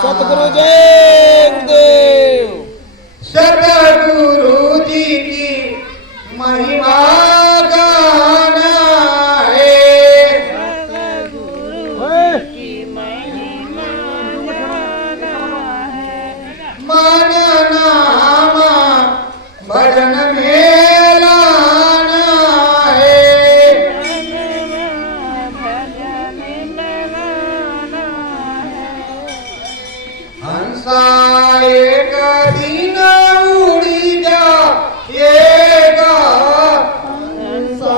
सतगुरु जय गुरुदेव। सतगुरु जी की महिमा गाना है, सतगुरु की महिमा गाना है। मन नाम भजन में लाना है, भजन में लाना है। हंसा एक दिन उड़ी जाएगा, हंसा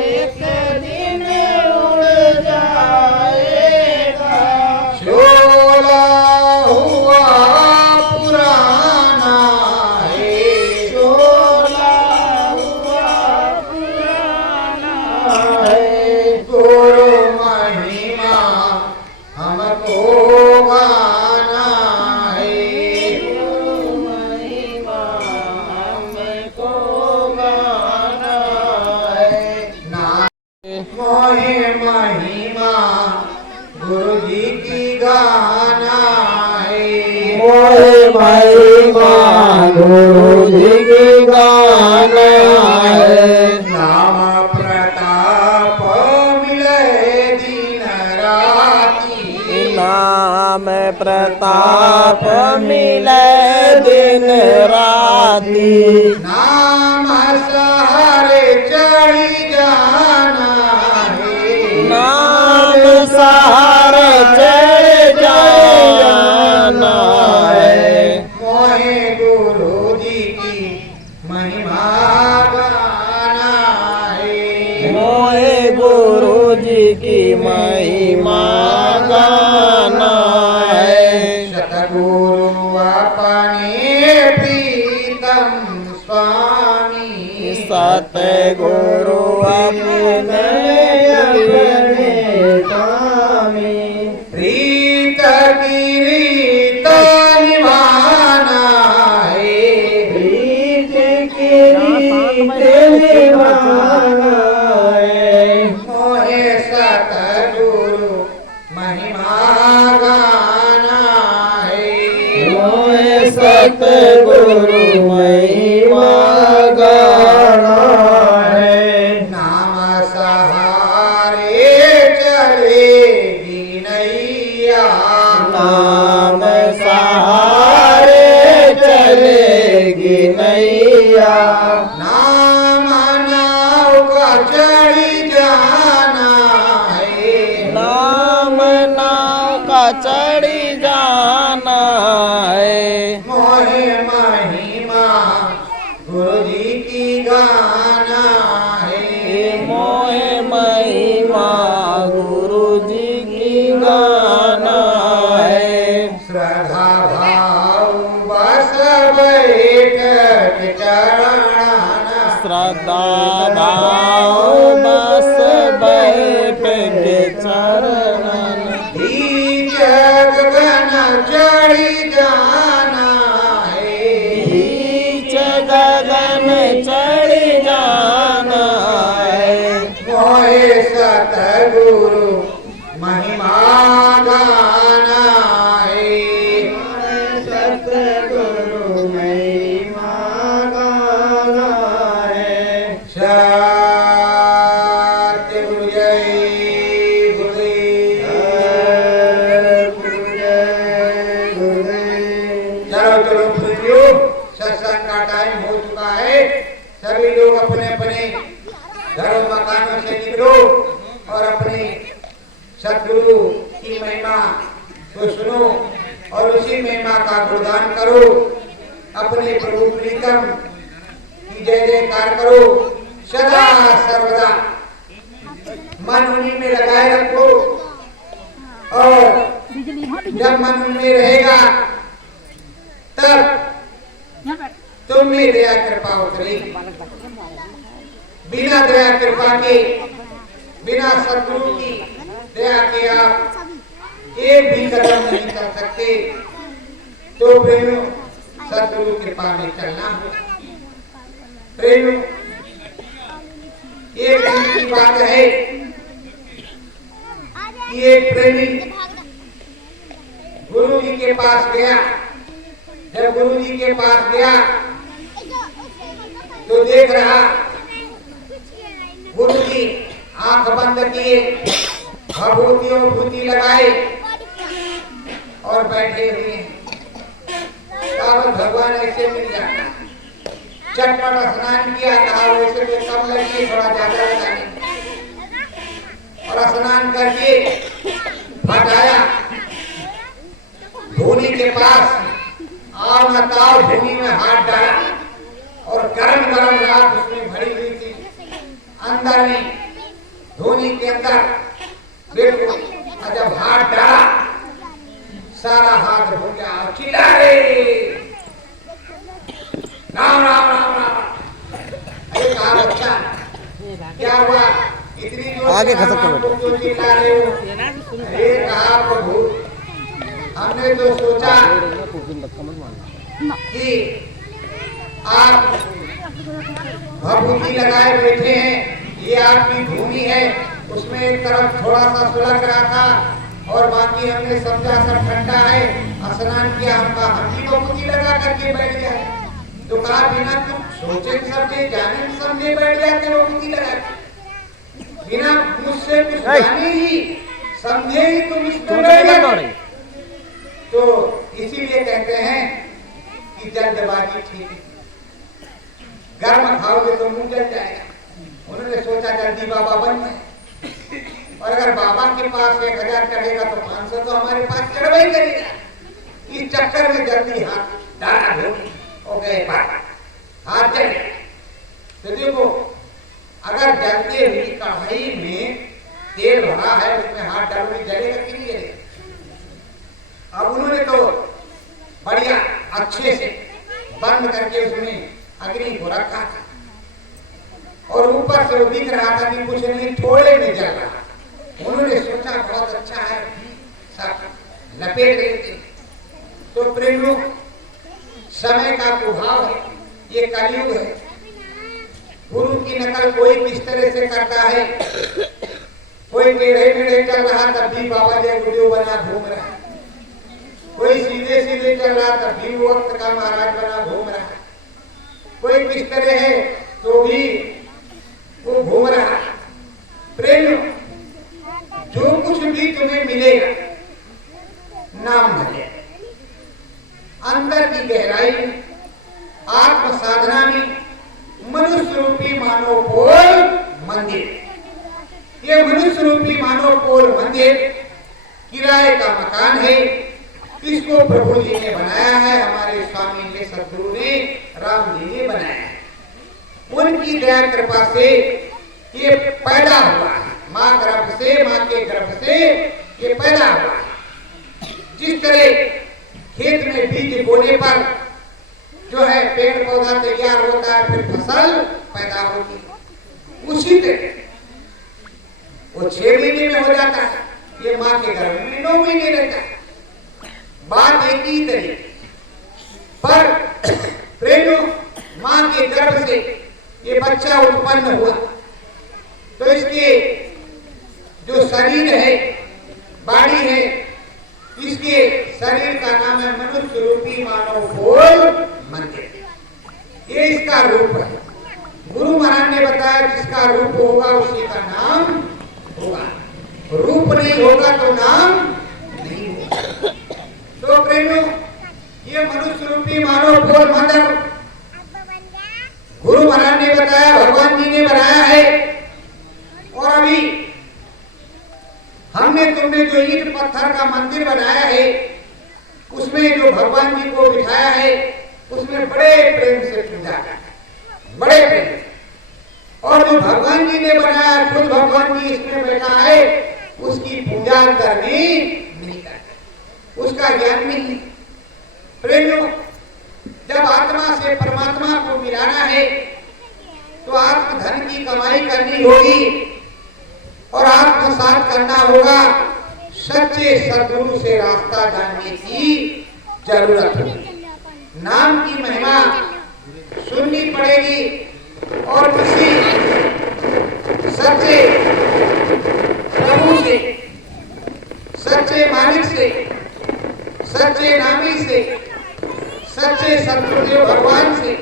एक दिन उड़ जाएगा। शोला हुआ पुराना है, शोला हुआ पुराना है। गुरु महिमा हमको गाना है, गुरु महिमा हमको गाना है। मोहे महिमा गुरु जी की गाना है, मोहे महिमा गुरु जी की गाना है। नाम प्रताप मिले दिन राती, नाम प्रताप मिले दिन राती। नाम सहारे चढ़ी जाना है, नाम सहारे चढ़ जाना है। मोहे गुरु जी की महिमा गाना है, मोहे गुरु जी की महिमा गाना है। सतगुरु अपने प्रीतम स्वामी, सतगुरु अपने स्वामी। प्रीत की रीत निभाना है, प्रीत की रीत निभाना है। मोहे सतगुरु महिमा गाना है, मोहे सतगुरु महिमा गाना है। नाम सहारे चलेगी नैया, नाम सहारे चलेगी नैया। नाम नाव का चढ़ी जाना है, नाम नाव का चढ़ी जाना है। मोहे महिमा गुरु जी की गाना है, मोहे महिमा गुरु जी की गाना है। श्रद्धा भाव बस बैठक चढ़ाना, श्रद्धा भाव बस बैठ के चरणन। गगन चढ़ी जाना है, बीच गगन चढ़ जाना है। मोहे सतगुरु महिमा गाना है, सतगुरु महिमा गाना है। सतगुरु जय गुरुदेव। चलो चलो प्रियो, सत्संग का टाइम हो चुका है। सभी लोग अपने अपने घरों मकानों से निकलो और अपने सद्गुरु की महिमा को सुनो और उसी महिमा का गुणगान करो। अपने प्रभु प्रीतम की की जय जयकार करो सदा सर्वदा, मन उन्हीं में लगाए रखो और जब मन उनमें रहेगा तब तुम में दया कृपा उतरेगी। बिना दया कृपा के, बिना सद्गुरु की दया के आप एक भी कदम नहीं चल सकते। तो प्रेमियों, सद्गुरु कृपा में चलना हो। प्रेमियों, एक दिन की बात है कि एक प्रेमी गुरु जी के पास गया। जब गुरु जी के पास गया तो देख रहा गुरु जी आंख बंद किए, भभूतियों भूति लगाए और बैठे हुए हैं। भगवान ऐसे मिल जाता, चटपट स्नान किया, कहा वैसे तो कम लगी, थोड़ा ज्यादा लगाए और स्नान करके हटाया धोनी के पास। आओ न ताओ धोनी में हाथ डाला और गरम गरम रात उसमें भरी हुई थी। अंदर में धोनी के अंदर बिल्कुल जब हाथ डाला सारा हाथ हो गया। चिल्ला रे राम राम राम राम। अरे कहा बच्चा क्या हुआ, इतनी जोर आगे खसक कर क्यों चिल्ला रहे हो? अरे कहा प्रभु हमने तो सोचा कि आप भभूति लगाए बैठे हैं, ये आपकी भूमि है, उसमें एक तरफ थोड़ा सा सुलग रहा था और बाकी हमने समझा सब ठंडा है, स्नान किया, हम भी भभूति लगा करके बैठ गए। तो कहा बिना तुम सोचे समझे जाने समझे बैठ जाते भभूति लगा, बिना मुझसे कुछ जाने ही समझे ही तुम इस पर बैठ जाते। तो इसीलिए कहते हैं कि जल्दबाजी ठीक है, गर्म खाओगे तो मुंह जल जाएगा। उन्होंने सोचा जल्दी बाबा बन जाए, और अगर बाबा के पास 1000 चढ़ेगा तो 500 तो हमारे पास चढ़वा ही करेगा। इस चक्कर में जल्दी हाथ डाला हो गए, हाथ जल। तो देखो अगर जलते हुई कढ़ाई में तेल भरा है, उसमें हाथ डालोगे जलेगा कि नहीं जलेगा? अब उन्होंने तो बढ़िया अच्छे से बंद करके उसमें अग्नि को रखा था और ऊपर से वो दिख रहा था कि कुछ नहीं, थोड़े में जल रहा। उन्होंने सोचा बहुत अच्छा है, सब लपेट देते। तो प्रेमियों, समय का प्रभाव है, ये कलयुग है। गुरु की नकल कोई किस तरह से करता है, कोई टेढ़े मेढ़े चल रहा तब भी बाबा जय गुरुदेव बना घूम रहा है, कोई सीधे सीधे चल रहा तब भी वो वक्त का महाराज बना घूम रहा है, कोई किस तरह है तो भी वो घूम रहा है। प्रेम, जो कुछ भी तुम्हें मिलेगा नाम भले, अंदर की गहराई में, आत्म साधना में, मनुष्य रूपी मानव पोल मंदिर। ये मनुष्य रूपी मानव पोल मंदिर किराए का मकान है। इसको प्रभु जी ने बनाया है, हमारे स्वामी ने, सद्गुरु ने, राम जी ने बनाया है। उनकी दया कृपा से ये पैदा हुआ है, माँ गर्भ से, माँ के गर्भ से ये पैदा हुआ है। जिस तरह खेत में बीज बोने पर जो है पेड़ पौधा तैयार होता है, फिर फसल पैदा होती है, उसी तरह वो 6 महीने में हो जाता है, ये माँ के गर्भ में 9 महीने रहता है। बात एक ही तरीके पर प्रेमियों, माँ के गर्भ से ये बच्चा उत्पन्न हुआ तो इसके जो शरीर है, बाड़ी है, इसके शरीर का नाम है मनुष्य रूपी मानव पोल मंदिर। ये इसका रूप है। गुरु महाराज ने बताया जिसका रूप होगा उसी का नाम होगा, रूप नहीं होगा तो नाम नहीं होगा। तो प्रेमियों, ये मनुष्य रूपी मानव पोल मंदिर गुरु महाराज ने बताया, भगवान जी ने बनाया है। और अभी हमने तुमने जो ईंट पत्थर का मंदिर बनाया है, उसमें जो भगवान जी को बिठाया है, उसमें बड़े प्रेम से पूजा करते, बड़े अंतर में नहीं करता, उसका ज्ञान नहीं है। प्रेमियों, जब आत्मा से परमात्मा को मिलाना है तो आत्मधन की कमाई करनी होगी और आत्मसात करना होगा। सच्चे सद्गुरु से रास्ता जानने की जरूरत है। नाम की महिमा सुननी पड़ेगी और किसी सच्चे प्रभु से, सच्चे मालिक से, सच्चे नामी से, सच्चे सतगुरुदेव भगवान से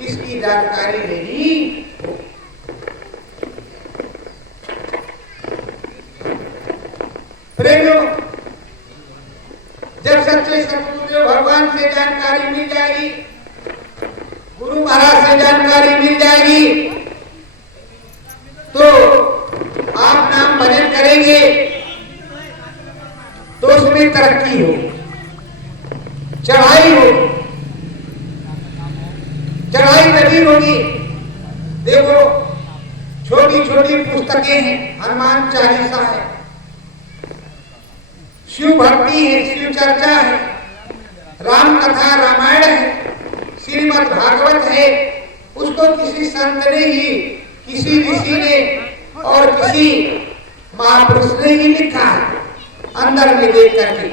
इसकी जानकारी लेनी। प्रेमियों, जब सच्चे सतगुरुदेव भगवान से जानकारी मिल जाएगी, गुरु महाराज से जानकारी मिल जाएगी, तो आप नाम भजन करेंगे तो उसमें तरक्की होगी, चढ़ाई होगी, चढ़ाई तभी होगी। देखो, छोटी छोटी पुस्तकें हैं, हनुमान चालीसा है, शिव भक्ति है, शिव चर्चा है, राम कथा रामायण है, श्रीमद् भागवत है। उसको किसी संत ने ही, किसी ऋषि ने और किसी महापुरुष ने ही लिखा है अंदर में देख करके,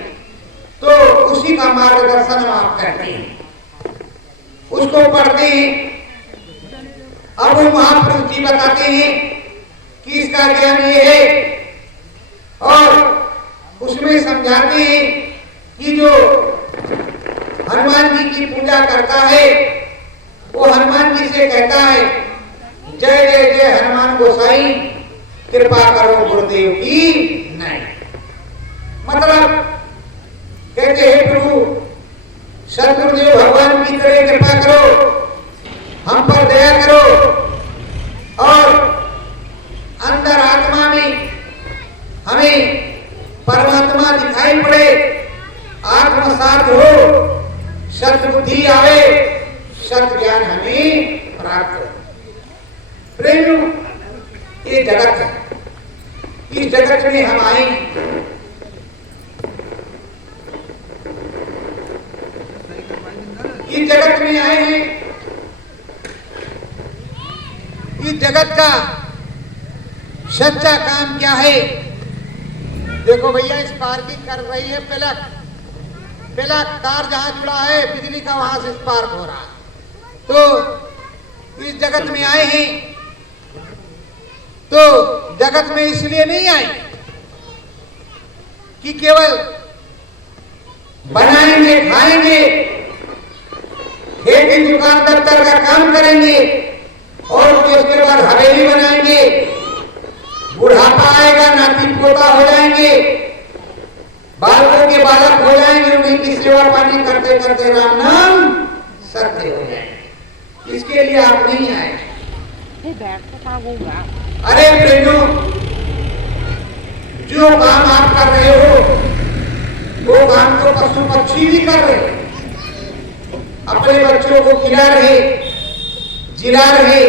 तो उसी का मार्गदर्शन आप करते हैं, उसको पढ़ते हैं। अब वो महापुरुष जी बताते हैं कि इसका ज्ञान ये है और उसमें समझाते हैं कि जो हनुमान जी की पूजा करता है वो हनुमान जी से कहता है, जय जय जय हनुमान गोसाई, कृपा करो गुरुदेव की नहीं। मतलब कहते हैं प्रभु सदगुरुदेव भगवान की तरह कृपा करो, हम पर दया करो और अंदर आत्मा में हमें परमात्मा दिखाई पड़े, आत्मसात हो, सत बुद्धि आवे, सत ज्ञान हमें प्राप्त हो। प्रेमियों, ये जगत है, इस जगत में हम आए, इस जगत में आए हैं। इस जगत का सच्चा काम क्या है? देखो भैया, इस पार्किंग कर रही है पहला कार जहां जुड़ा है बिजली का, वहां से स्पार्क हो रहा है। तो इस जगत में आए हैं, तो जगत में इसलिए नहीं आए कि केवल बनाएंगे, खाएंगे, खेती दुकान दफ्तर का काम करेंगे और उसके बाद हवेली बनाएंगे, बुढ़ापा आएगा, नाती पोता हो जाएंगे, बालकों के बालक हो जाएंगे, उन्हीं की सेवा पानी करते करते राम नाम सत्य हो जाएंगे। इसके लिए आप नहीं आए। अरे प्रेमियों, जो काम आप कर रहे हो वो काम तो पशु पक्षी भी कर रहे, अपने बच्चों को खिला रहे, जिला रहे,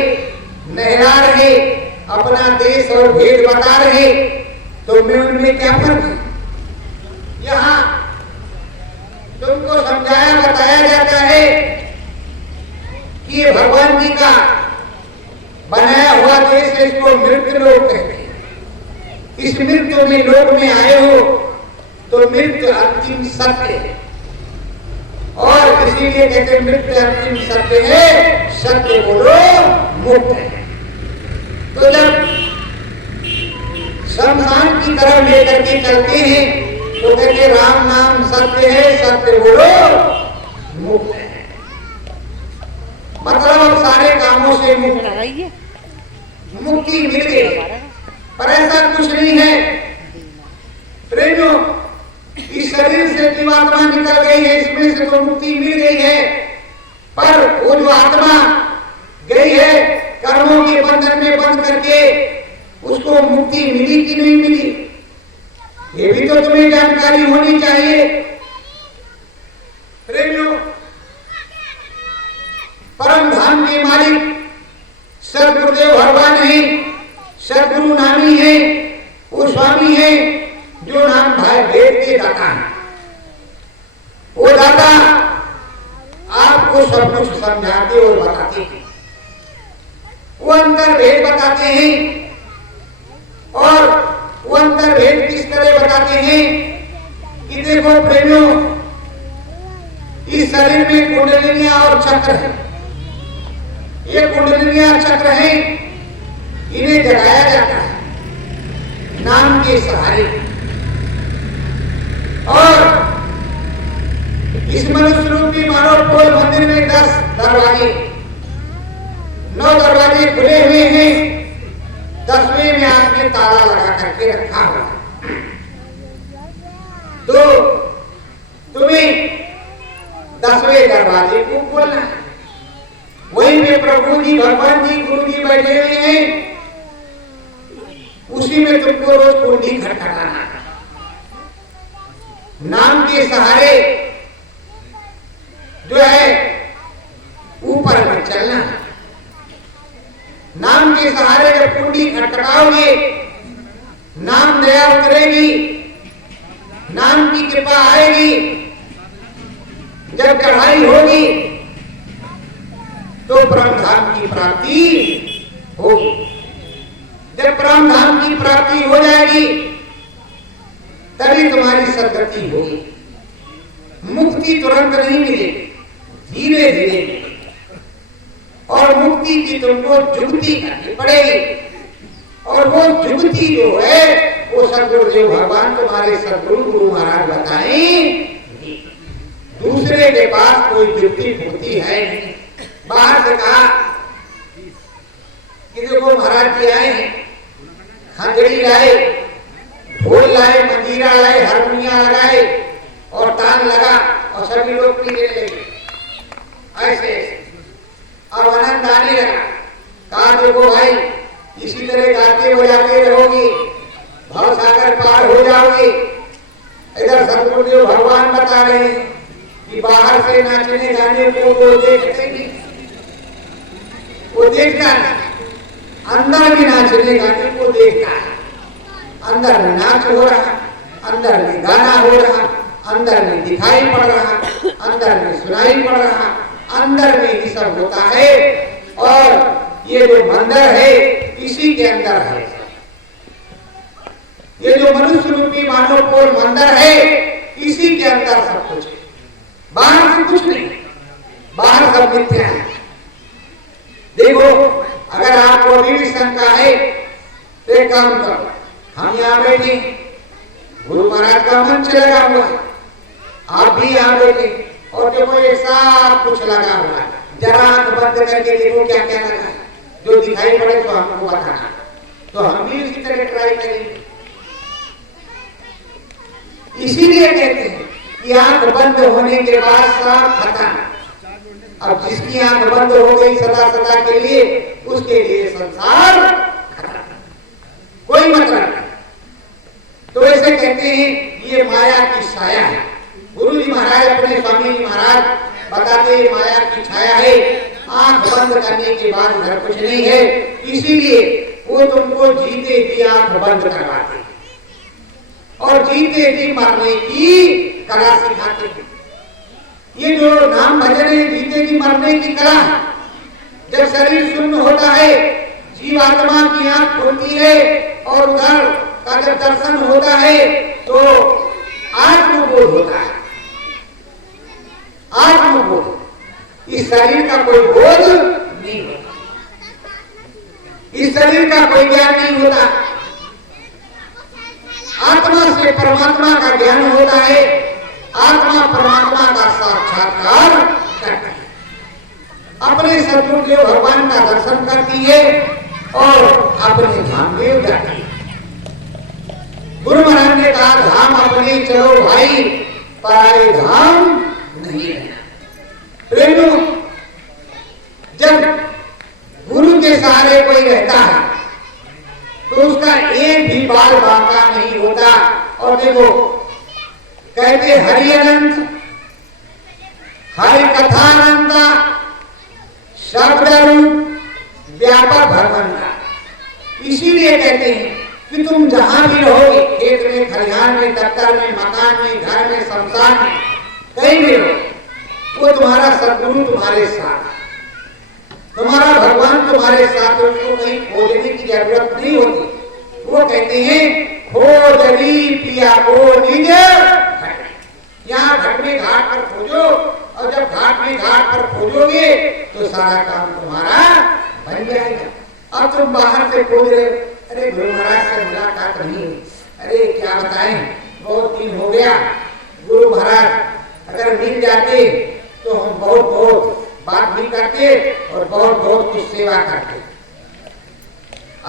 नहला रहे, अपना देश और भेद बता रहे, तो मैं उनमें क्या फर्क है? यहाँ तुमको समझाया बताया जाता है कि ये भगवान जी का बनाया हुआ देश है, इसको मृत्यु लोक कहते हैं। इस मृत्यु में लोक में आए हो तो मृत्यु अंतिम सत्य है, और इसीलिए कहते मृत्यु अंतिम सत्य है, सत्य बोलो मुक्त है। तो जब शमशान की तरफ लेकर के चलते हैं तो कहते राम नाम सत्य है, सत्य बोलो मुक्त है। मतलब अब सारे कामों से मुक्ति मिल गई, पर ऐसा कुछ नहीं है प्रेमियों। इस शरीर से जीवात्मा निकल गई है, इसमें से तो मुक्ति मिल गई है, पर वो जो आत्मा गई है कर्मों के बंधन में बंद करके, उसको मुक्ति मिली कि नहीं मिली, ये भी तो तुम्हें जानकारी होनी चाहिए प्रेमियों। परम धाम के मालिक सदगुरुदेव भगवान है, सदगुरु नामी है, वो स्वामी है, बताते हैं, वो अंतर्भेद बताते हैं। और वो अंतर्भेद किस तरह बताते हैं कि देखो प्रेमियों, इस शरीर में कुंडलिनियां और चक्र है। ये कुंडलिनियां चक्र हैं, इन्हें जगाया जाता है नाम के सहारे। और इस मनुष्य रूपी मानव पोल मंदिर में 10 दरवाजे, 9 दरवाजे खुले हुए हैं, 10वें में आपने ताला लगा करके रखा हुआ। तो तुम्हें 10वें दरवाजे को खोलना है। वहीं पे प्रभु जी, भगवान जी, गुरु जी बैठे हुए हैं, उसी में तुमको रोज कुंडी खटखटाना है। नाम के सहारे जो है ऊपर में चलना है। नाम के सहारे जब कुंडी खटखटाओगे, नाम दया उतरेगी, नाम की कृपा आएगी। जब चढ़ाई होगी तो ब्रह्मधाम की प्राप्ति होगी। जब ब्रह्मधाम की प्राप्ति हो जाएगी तभी तुम्हारी सद्गति होगी। मुक्ति तुरंत नहीं मिलेगी, धीरे धीरे मिलेगी। और मुक्ति की तुमको जुगती करनी पड़ेगी। और वो जुगती जो है वो सदगुरुदेव भगवान तुम्हारे सदगुरु गुरु महाराज बताएं। दूसरे के पास कोई जुगती फुर्ती है नहीं। बाहर से कहा कि देखो महाराज जी आए हैं, खंजड़ी लाए, ढोल लाए, मंजीरा लाए, हारमोनिया लगाए और तान लगा और सभी लोग पीने लगे। ऐसे अब आनंद आने लगा। कहा देखो भाई, इसी तरह गाते बजाते रहोगी, भव सागर पार हो जाओगी। इधर सदगुरुदेव भगवान बता रहे हैं कि बाहर से नाचने गाने को वो देखते नहीं, वो देखता नहीं, अंदर भी नाचने गाने को देखता है। अंदर में नाच हो रहा, अंदर में गाना हो रहा, अंदर में दिखाई पड़ रहा, अंदर में सुनाई पड़ रहा, अंदर में ये सब होता है। और ये जो मंदिर है इसी के अंदर है। ये जो मनुष्य रूपी मानव पोल मंदिर है इसी के अंदर सब कुछ है। बाहर से कुछ नहीं, बाहर सब मिथ्या है। देखो, अगर आपको अभी भी शंका है तो एक काम करो, हम यहाँ बैठे, गुरु महाराज का मंच लगा हुआ है, आप भी यहाँ बैठे और देखो ये सब कुछ लगा हुआ है। जरा आंख बंद करके देखो क्या क्या लगा है, जो दिखाई पड़े तो हमको बताना, तो हम भी उसी तरह ट्राई करेंगे। इसीलिए कहते हैं कि आंख बंद होने के बाद सब खत्म। अब जिसकी आंख बंद हो गई सदा सदा के लिए, उसके लिए संसार खत्म, कोई मतलब नहीं। तो ऐसे कहते हैं ये माया की छाया है। गुरु जी महाराज अपने स्वामी जी महाराज बताते हैं माया की छाया है। आंख बंद करने के बाद घर कुछ नहीं है, इसीलिए वो तुमको जीते भी आंख बंद करवाते और जीते भी मरने की कला सिखाते हैं। ये जो नाम भजन है, जीते भी मरने की कला है। जब शरीर शून्य होता है, जीवात्मा की आंख खुलती है और उधर का जब दर्शन होता है तो आत्मबोध होता है। आत्मबोध, इस शरीर का कोई बोध नहीं होता, इस शरीर का कोई ज्ञान नहीं होता। आत्मा से परमात्मा का ज्ञान होता है, आत्मा परमात्मा का साक्षात्कार करती है, अपने सदगुरुदेव भगवान का दर्शन करती है और अपने धाम में जाती है। गुरु महाराज ने कहा धाम अपने चलो भाई, पराए धाम नहीं रहना। प्रेमियों, जब गुरु के सहारे कोई रहता है तो उसका एक भी बाल बांका नहीं होता। और देखो कहते हरि अनंत, हरि कथानंता, शब्द रूप व्यापक भगवंता। इसीलिए कहते हैं कि तुम जहां भी रहोगे, खेत में, खलिहान में, दफ्तर में, मकान में, घर में, शमशान में, कहीं भी रहो, वो तुम्हारा सदगुरु तुम्हारे साथ। तुम्हारा भगवान तुम्हारे साथ, उसको कहीं खोजने की जरूरत नहीं होती। वो कहते हैं खोजली पिया को निज घट। यहाँ घट में घाट पर खोजो, और जब घाट में घाट पर खोजोगे तो सारा काम तुम्हारा बन जाएगा। अब तुम बाहर से खोज रहे, अरे गुरु महाराज से मुलाकात नहीं, अरे क्या बताएं, बहुत दिन हो गया। गुरु महाराज अगर मिल जाते तो हम बहुत बहुत बात भी करते और बहुत बहुत कुछ सेवा करते।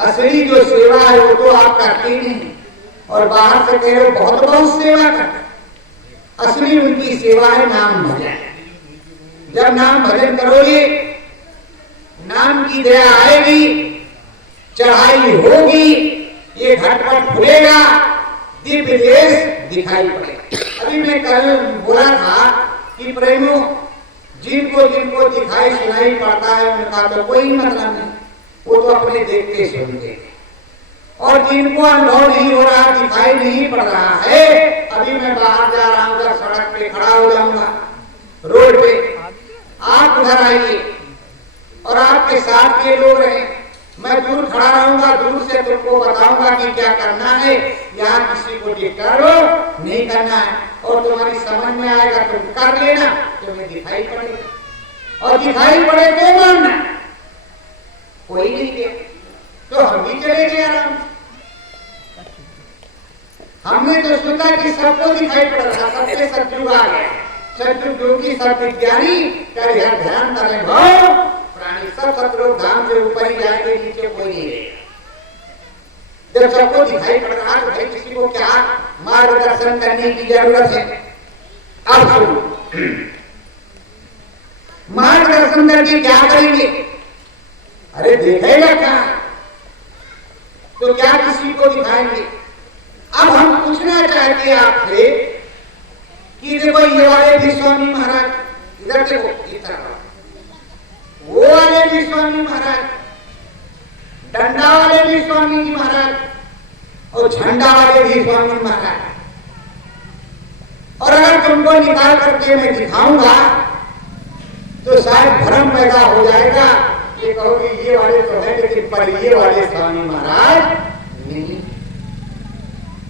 असली जो सेवा है वो तो आप करते ही नहीं, और बाहर से कह रहे हो बहुत बहुत सेवा करते। असली उनकी सेवा है नाम भजन। जब नाम भजन करोगे, नाम की दया आएगी, चढ़ाई होगी, ये घटपट खुलेगा, दिव्य देश दिखाई पड़ेगा। अभी मैं कल बोला था कि प्रेमियों, जिनको जिनको दिखाई सुनाई पड़ता है उनका तो कोई मतलब नहीं, वो तो अपने देखते सुनते। और जिनको अनुभव नहीं हो रहा, दिखाई नहीं पड़ रहा है, अभी मैं बाहर जा रहा हूँ, जब सड़क पे खड़ा हो जाऊंगा रोड पे, आप उधर आइए और आपके साथ के लोग रहे, मैं दूर खड़ा रहूंगा, दूर से तुमको बताऊंगा कि क्या करना है, यहाँ किसी को डिस्टर्ब नहीं करना है, और तुम्हारी समझ में आएगा तुम कर लेना, तुम्हें दिखाई पड़ेगा। और दिखाई पड़े तो मानना, कोई नहीं किया तो हम भी चले गए आराम। हमने तो सोचा कि सबको दिखाई पड़ रहा, सबसे सतयुग आ गया, सतयुग योगी सब विज्ञानी कर ध्यान करें भाव प्राणी सब सतलोक धाम से ऊपर ही जाएंगे, नीचे कोई नहीं रहेगा। जब सबको दिखाई पड़ रहा तो भाई किसी को क्या मार्गदर्शन करने की जरूरत है। अब सुनो, मार्गदर्शन करके क्या करेंगे? अरे देखेगा क्या, तो क्या किसी को दिखाएंगे? अब हम पूछना चाहते हैं आपसे कि देखो ये वाले भी स्वामी महाराज, इधर देखो, इधर वो वाले भी स्वामी महाराज, डंडा वाले भी स्वामी जी महाराज, और झंडा वाले भी स्वामी महाराज। और अगर तुमको निकाल करके मैं दिखाऊंगा तो शायद भ्रम पैदा हो जाएगा, ये कहोगे ये वाले तो है लेकिन पर ये वाले स्वामी महाराज नहीं।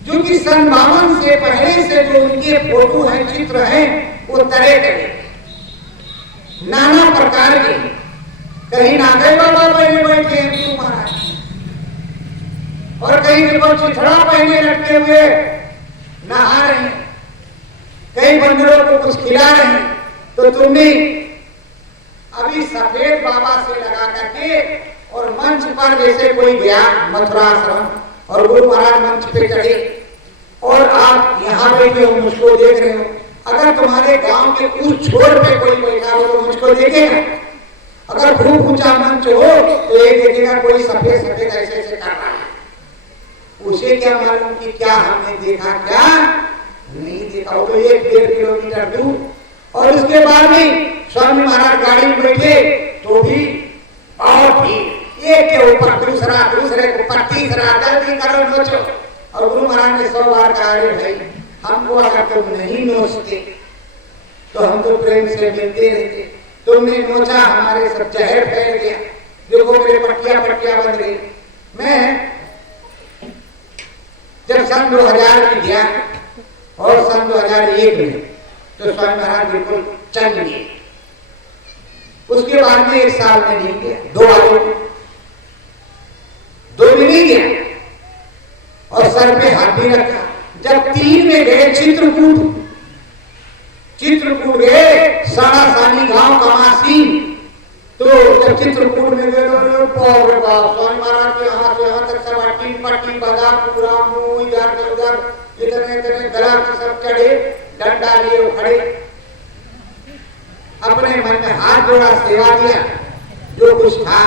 क्योंकि सन 52 से पहले से जो उनके फोटो हैं, चित्र हैं, वो तरह तरह नाना प्रकार के, कहीं नागे बाबा पहने बैठे हैं गुरु महाराज, और कहीं देखो चिथड़ा पहने लटके हुए नहा रहे हैं, कई बंदरों को कुछ खिला रहे हैं। तो तुमने अभी सफेद बाबा से लगा करके और मंच पर जैसे कोई गया मथुरा आश्रम और गुरु महाराज मंच पे चढ़े और आप यहाँ बैठे हो, मुझको देख रहे हो। अगर तुम्हारे गांव के उस छोर पे कोई बैठा हो तो मुझको देखेगा। अगर खूब ऊंचा मंच हो तो ये देखेगा कोई सफेद सफेद ऐसे ऐसे कर रहा है। उसे क्या मालूम कि क्या हमने देखा क्या नहीं देखा। तो 1-1.5 किलोमीटर दूर, और उसके बाद में स्वामी महाराज गाड़ी में बैठे तो भी बहुत ही एक के ऊपर दूसरा, दूसरे के ऊपर तीसरा, जल्दी करो नोचो। और गुरु महाराज ने 100 बार कहा, अरे भाई हमको अगर तुम नहीं नोचते तो हम तो प्रेम से मिलते रहते, तुमने नोचा हमारे सब जहर फैल गया, देखो मेरे पट्टियां पट्टियां बन गई। मैं जब सन 2000 में गया और सन 2001 में तो स्वामी महाराज बिल्कुल चल गए। उसके बाद में 1 साल में नहीं गया, 2 में नहीं गया, और सर पे हाथ भी रखा। जब 3 में गए चित्रकूट गए, साड़ा सानी गांव कमासी, तो जब चित्रकूट में गए स्वामी महाराज के यहाँ से यहाँ तक सब पट्टी बजा पूरा मुंह इधर से उधर, इतने गला सब चढ़े, डंडा लिए खड़े, अपने मन में हाथ जोड़ा, सेवा दिया जो कुछ था।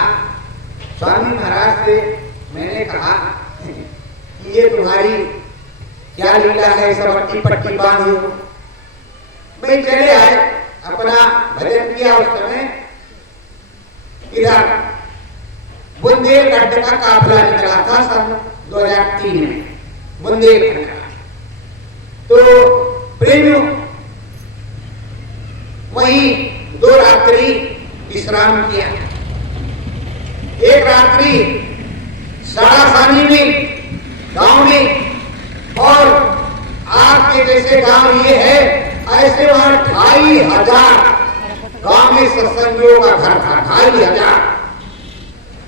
स्वामी महाराज से मैंने कहा कि ये तुम्हारी क्या लीला है, सब पट्टी पट्टी बांधी हो। भाई चले आए, अपना भजन किया। उस समय इधर बुंदेलखंड का काफिला निकला था सन 2003 में, बुंदेलखंड का। तो प्रेमियों वहीं 2 रात्रि विश्राम किया। एक रात्रि साड़ासानी में गांव में, और आपके जैसे गांव ये है, ऐसे वहां 2500 गांव में सत्संगियों का घर था।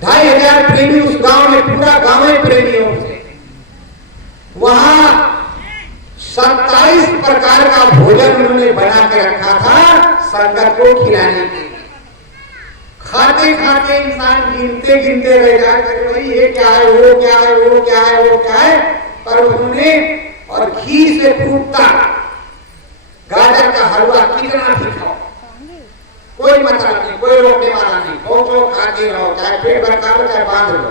2500 प्रेमी उस गांव में, पूरा गांव है प्रेमियों से। वहां 27 प्रकार का भोजन उन्होंने बना के रखा था संगत को खिलाने के लिए। खाते खाते इंसान गिनते गिनते रह जाए, भाई ये क्या है, वो क्या है, वो क्या है, वो क्या है, पर उन्होंने, और घी से फूटता गाजर का हलवा कितना भी खाओ, कोई मतलब नहीं, कोई रोकने वाला नहीं, पहुंचो खाते रहो, चाहे पेट भर खा लो चाहे बांध लो।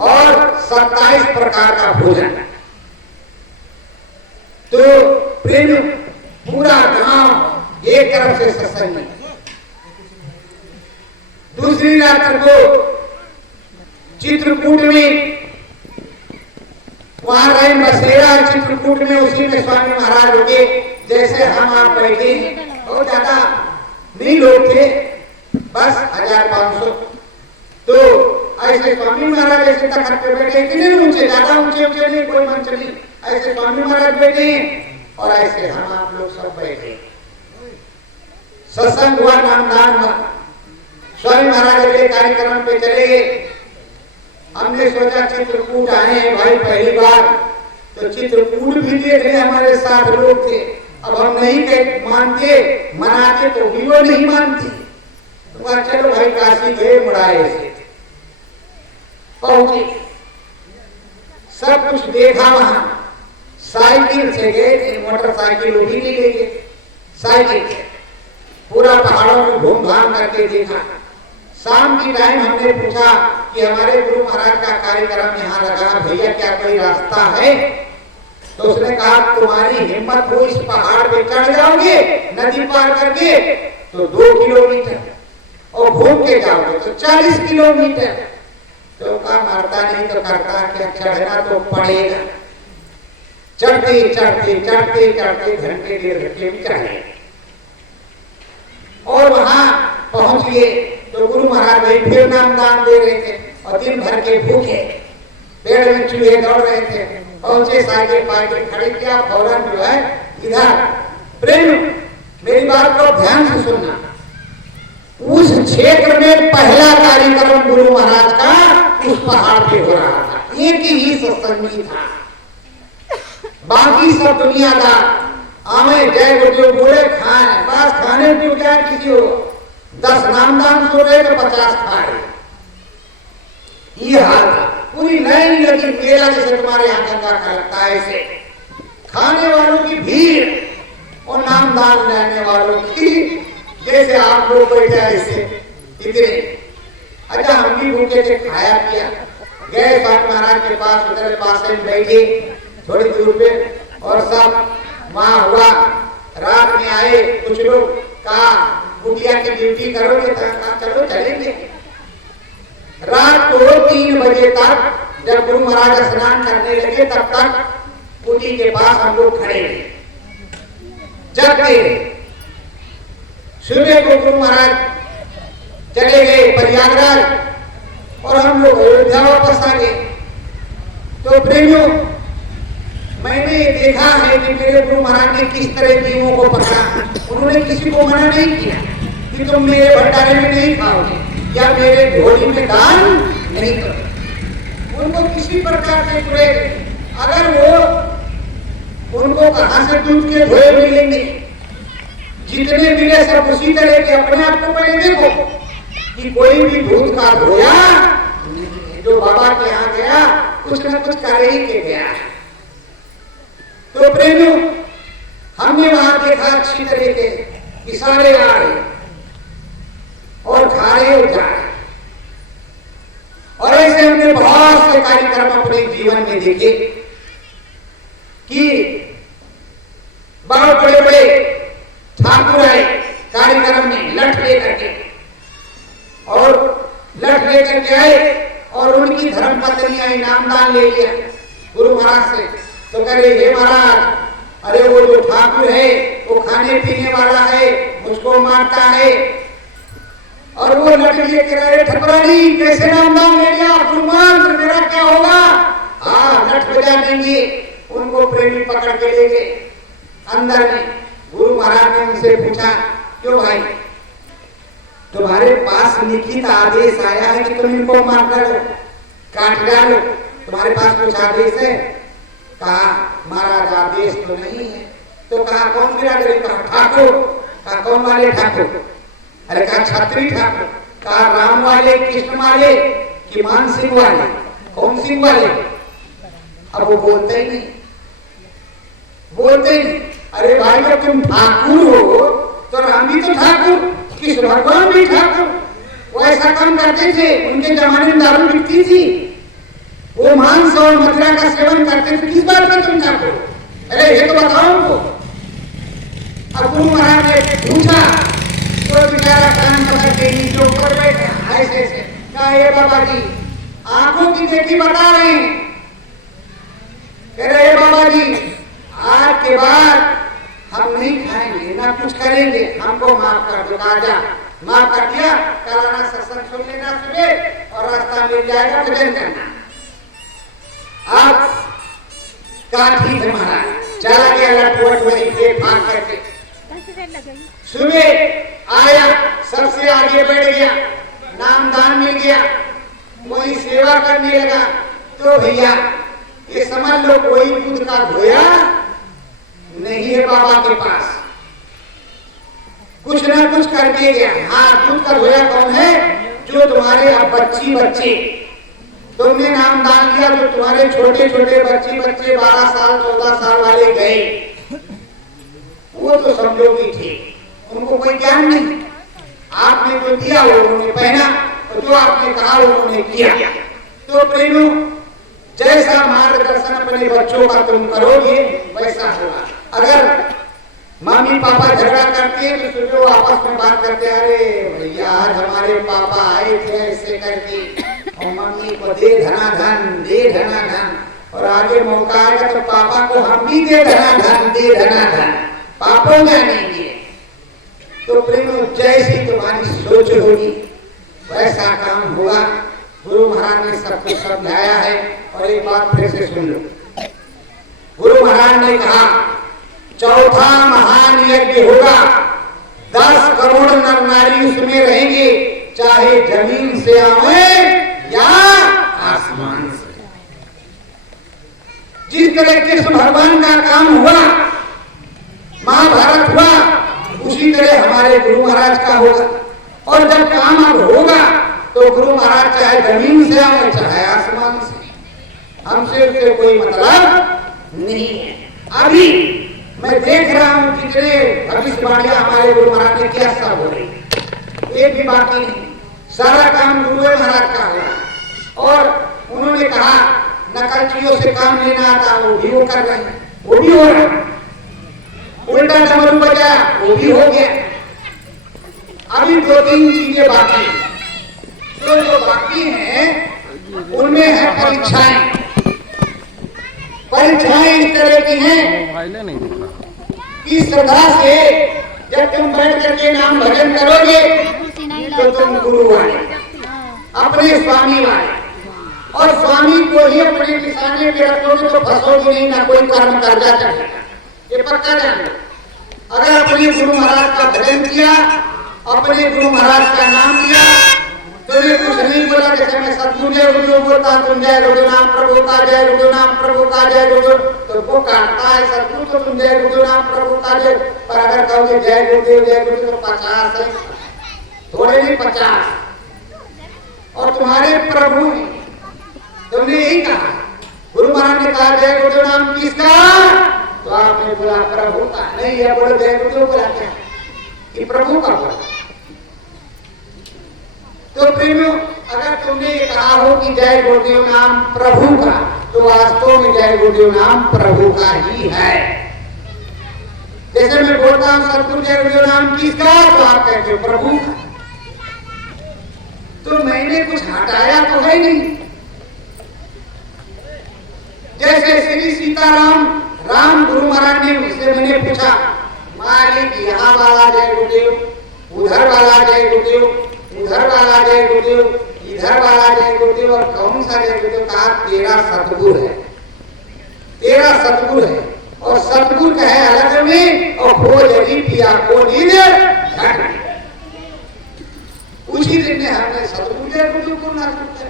और 27 प्रकार का भोजन। तो प्रेम पूरा गांव एक तरफ से सत्संग में। दूसरी रात्र को चित्रकूट में, वहां रहे बसेरा चित्रकूट में, उसी में स्वामी महाराज रुके। जैसे हम आप बैठे, बहुत ज्यादा नहीं लोग थे, बस 1500। तो ऐसे स्वामी महाराज ऐसे तखत पे बैठे, इतने ऊंचे, ज्यादा ऊंचे ऊंचे नहीं, कोई मंच नहीं, ऐसे स्वामी महाराज बैठे और ऐसे हम आप लोग सब बैठे। सत्संग हुआ, नामदान हुआ। स्वामी महाराज के कार्यक्रम पे चले गए। हमने सोचा चित्रकूट आए हैं भाई पहली बार, तो चित्रकूट भी देख रहे, हमारे साथ लोग थे। अब हम नहीं मानते, मनाते तो भी वो नहीं मानती। तो चलो भाई काशी गए, मुड़ाए से पहुंचे, सब कुछ देखा। वहां साइकिल से गए थे, मोटरसाइकिल वो भी नहीं ले गए, साइकिल से पूरा पहाड़ों में घूम घाम करके देखा। शाम की टाइम हमने पूछा कि हमारे गुरु महाराज का कार्यक्रम यहाँ लगा, भैया क्या कोई रास्ता है? तो उसने कहा तुम्हारी हिम्मत हो इस पहाड़ पे चढ़ जाओगे नदी पार करके तो 2 किलोमीटर, और घूम के जाओगे तो 40 किलोमीटर। तो कहा मरता नहीं तो करता क्या, चढ़ना तो पड़ेगा। चढ़ते चढ़ते चढ़ते चढ़ते घंटे 1.5 घंटे में चढ़े, और वहां पहुंच गए तो गुरु महाराज भाई फिर नामदान दे रहे थे, और दिन भर के भूखे, पेड़ में चूहे दौड़ रहे थे। पहुंचे, साइकिल पाइकिल खड़ी किया, फौरन जो है इधर। प्रेम, मेरी बात को ध्यान से सुनना, उस क्षेत्र में पहला कार्यक्रम गुरु महाराज का उस पहाड़ पे हो रहा था। एक ही सत्संगी था, बाकी सब दुनियादार आवे जय गुरु बोले खाए, बस खाने को क्या किसी हो 10 नामदान सो रहे तो 50 खाए। ये हाल था, पूरी लाइन लगी, मेला जैसे तुम्हारे यहाँ गंगा का लगता है, ऐसे खाने वालों की भीड़ और नामदान लेने वालों की जैसे आप लोग बैठे ऐसे इतने। अच्छा हम भी भूखे थे, खाया पिया, गए स्वामी महाराज के पास, उधर पास में बैठे थोड़ी दूर पे, और सब वहां हुआ। रात में आए कुछ लोग, कहा कुटिया की ड्यूटी करोगे? चलो चलेंगे। रात को 3 बजे तक जब गुरु महाराज स्नान करने लगे, तब तक कुटी के पास हम लोग खड़े रहे, जगते। सुबह को गुरु महाराज चले गए प्रयागराज, और हम लोग अयोध्या वापस आ गए। तो प्रेमियों, मैंने देखा है कि मेरे गुरु महाराज ने किस तरह जीवों को पकड़ा। उन्होंने किसी को मना नहीं किया कि तुम मेरे भंडारे में नहीं खाओगे या मेरे झोली में दान नहीं करोगे। उनको किसी प्रकार से जुड़े, अगर वो उनको कहां से दूध के धोए मिलेंगे, जितने मिले सब उसी तरह के। अपने आप को पहले देखो कि कोई भी दूध का धोया, जो बाबा के यहाँ गया कुछ न कुछ कर ही के गया। तो प्रेमियों, हमने वहां देखा अच्छी तरह के इशारे आ रहे और खा रहे हो जा रहे, और ऐसे हमने बहुत से कार्यक्रम अपने जीवन में देखे कि बहुत बड़े बड़े ठाकुर आए कार्यक्रम में लठ लेकर के, और लठ लेकर के आए, और उनकी धर्मपत्नियां इनामदान ले लिया गुरु महाराज से। तो कह रहे हे महाराज, अरे वो जो ठाकुर है वो खाने पीने वाला है, मुझको मारता है, और वो लड़की के रहे ठकुरानी कैसे नामदान ले लिया, गुरुमान तो मेरा क्या होगा। हाँ नट बजा देंगे। उनको प्रेमी पकड़ के ले गए अंदर में। गुरु महाराज ने उनसे पूछा, क्यों भाई तुम्हारे पास लिखित आदेश आया है कि तुम इनको मार डालो, काट डालो, तुम्हारे पास कुछ आदेश है? कहा महाराज आदेश तो नहीं है। तो कहा कौन बिरादरी? कहा ठाकुर। कहा कौन वाले ठाकुर? अरे कहा छत्री ठाकुर। कहा राम वाले, कृष्ण वाले कि मान सिंह वाले? कौन सिंह वाले? अब वो बोलते ही नहीं, बोलते ही नहीं। अरे भाई जब तुम ठाकुर हो तो राम भी तो ठाकुर, कृष्ण भगवान भी ठाकुर। वो ऐसा काम करते थे, उनके जमाने में दारू बिकती थी, वो मांस और मदिरा का सेवन करते थे, किस बात में तुम ठाकुर? अरे ये तो बताओ उनको। अब गुरु महाराज ने पूछा तो बेचारा कान पकड़ के नीचे ऊपर बैठा ऐसे ऐसे। कहा ये बाबा जी आंखों की देखी बता रहे हैं। कह रहे बाबा जी आज के बाद हम नहीं खाएंगे ना कुछ करेंगे, हमको माफ कर दो। राजा माफ कर दिया। कल आना सत्संग सुन लेना सुबह और रास्ता मिल जाएगा, भजन करना। अब कहा ठीक है महाराज। चला गया लटपट वहीं पे फाड़ करके। सुबह आया, सबसे आगे बैठ गया, नामदान मिल गया, वही सेवा करने लगा। तो भैया ये समझ लो कोई दूध का धोया नहीं है बाबा के पास, कुछ ना कुछ करके गया। हाँ दूध का धोया कौन है? जो तुम्हारे अब बच्चे तुमने नामदान लिया, जो तुम्हारे छोटे छोटे बच्चे 12 साल 14 साल वाले गए, वो तो समझो भी थे, उनको कोई ज्ञान नहीं। आपने जो दिया वो उन्होंने पहना, और जो आपने कहा उन्होंने किया। तो प्रेमों जैसा मार्गदर्शन अपने बच्चों का तुम करोगे वैसा होगा। अगर मम्मी पापा झगड़ा करते हैं तो सोचो आपस में बात करते हैं, अरे भैया आज हमारे पापा आए थे ऐसे करके, और मम्मी को दे धनाधन दे धनाधन, और आगे मौका आएगा तो पापा को हम भी दे धनाधन दे धनाधन, पापों जानेंगे। तो प्रेमों जैसी तुम्हारी सोच होगी वैसा काम होगा। गुरु महाराज ने सब कुछ समझाया है। और एक बात फिर से सुन लो, गुरु महाराज ने कहा चौथा महान यज्ञ होगा, 10 करोड़ नर नारी उसमें रहेंगे, चाहे जमीन से आवे या आसमान से। जिस तरह कृष्ण भगवान का काम हुआ, महाभारत हुआ, उसी तरह हमारे गुरु महाराज का होगा। और जब काम अब होगा तो गुरु महाराज चाहे जमीन से आवे चाहे आसमान से, हमसे उससे कोई मतलब नहीं है। अभी मैं देख रहा हूं कितने भविष्यवाणियां हमारे गुरु महाराज ने क्या सब हो रही, एक भी बाकी नहीं, सारा काम गुरु महाराज का हुआ। और उन्होंने कहा नकलचियों से काम लेना आता, वो भी वो कर रहे हैं, वो भी हो रहा है। उल्टा डमरू बजा, वो भी हो गया। अभी 2-3 चीजें बाकी हैं। तो जो बाकी हैं उनमें है परीक्षाएं। परीक्षाएं इस तरह की हैं कि श्रद्धा से जब तुम बैठ करके नाम भजन करोगे तो तुम गुरु वाले, अपने स्वामी वाले, और स्वामी को ही अपने निशाने पे रखोगे तो फंसोगे नहीं, ना कोई कर्म कर्जा चढ़ेगा, ये पक्का जान लो। अगर अपने गुरु महाराज का भजन किया, अपने गुरु महाराज का नाम लिया, तुमने कुछ नहीं बोला, जैसे मैं सतगुरु जय गुरु बोलता, तुम जय गुरु नाम प्रभु का जय गुरु नाम प्रभु का जय गुरु, तो वो काटता है सतगुरु, तो तुम जय गुरु नाम प्रभु का जय। पर अगर कहोगे जय गुरुदेव जय गुरु तो 50 है, थोड़े नहीं 50, और तुम्हारे प्रभु तुमने यही कहा। गुरु महाराज ने कहा जय गुरु नाम किसका, तो आपने बोला प्रभु का। नहीं है बोलो जय गुरुदेव बोला क्या, कि प्रभु का बोला। तो प्रेमियों अगर तुमने कहा हो कि जय गुरुदेव नाम प्रभु का, तो वास्तव में जय गुरुदेव नाम प्रभु का ही है। जैसे मैं बोलता हूं सतगुरु जय गुरुदेव नाम किसका, तो आप कहते हो प्रभु का। तो मैंने कुछ हटाया तो है नहीं। जैसे श्री सीताराम राम गुरु महाराज ने मुझसे मैंने पूछा, मालिक यहाँ वाला जय गुरुदेव, उधर वाला जय गुरुदेव, उधर वाला जय गुरुदेव, इधर वाला जय गुरुदेव, और कौन सा जय गुरुदेव? कहा तेरा सतगुर है, तेरा सतगुर है। और सतगुर कहे अलग में, और खोज यदि पिया को नींद घट। उसी दिन में हमने सतगुर जय गुरुदेव को ना करते,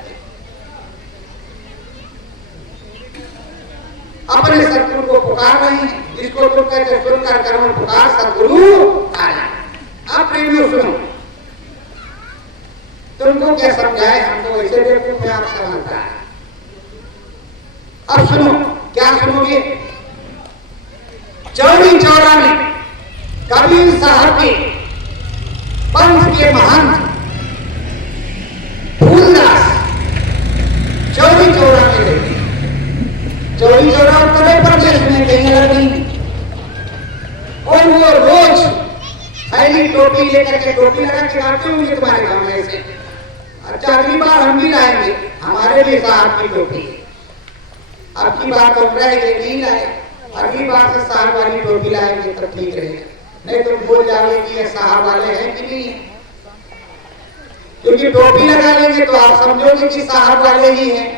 अपने सतगुरु को पुकार रहे हैं, जिसको तुम कहते सुनकर कर्म पुकार सतगुरु आया। आप प्रेमियों सुनो, तुमको क्या समझाए, हम तो वैसे बेवकूफ में आप समझता है। अब सुनो, क्या सुनोगे? चौरी चौरा में कबीर साहब के पंथ के महंत फूलदास चौरी चौरा में रहते। चौरी चौरा उत्तर प्रदेश में कहीं लगी, और वो रोज थैली टोपी लेकर के, टोपी लगा के आते होंगे तुम्हारे गांव में से। अच्छा, अगली बार हम भी लाएंगे, हमारे भी साहब की टोपी। अब की बात हम रहेंगे नहीं लाए, अगली बार से साहब वाली टोपी लाएंगे तो ठीक रहेगा, नहीं तुम भूल जाओगे कि ये साहब वाले हैं कि नहीं है। क्योंकि टोपी लगा लेंगे तो आप समझोगे कि साहब वाले ही हैं,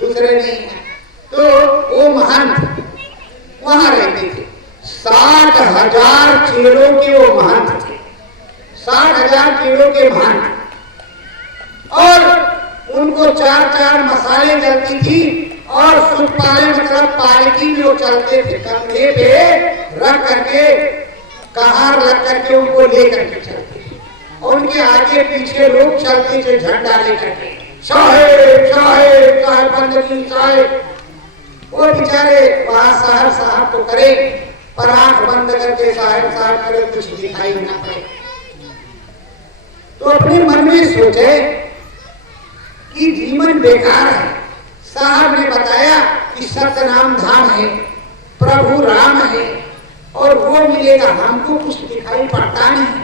दूसरे नहीं है। तो वो महंत वहां रहते थे, 60,000 चेलों के वो महंत थे, 60,000 चेलों के महंत। और उनको 4-4 मसाले जलती थी, और सुपाले मतलब पालकी जो चलते थे, कंधे पे रख करके, कहार रख करके उनको लेकर के चलते थे, और उनके आगे पीछे लोग चलते थे झंडा लेकर के, साहेब साहेब साहेब बंदगी साहेब। वो बेचारे वहां साहब साहब तो करे, पर आंख बंद करके साहब साहब करे, कुछ दिखाई ना पड़े। तो अपने मन में सोचे कि जीवन बेकार है। साहब ने बताया कि सतनाम धाम है, प्रभु राम है, और वो मिलेगा, हमको कुछ दिखाई पड़ता नहीं।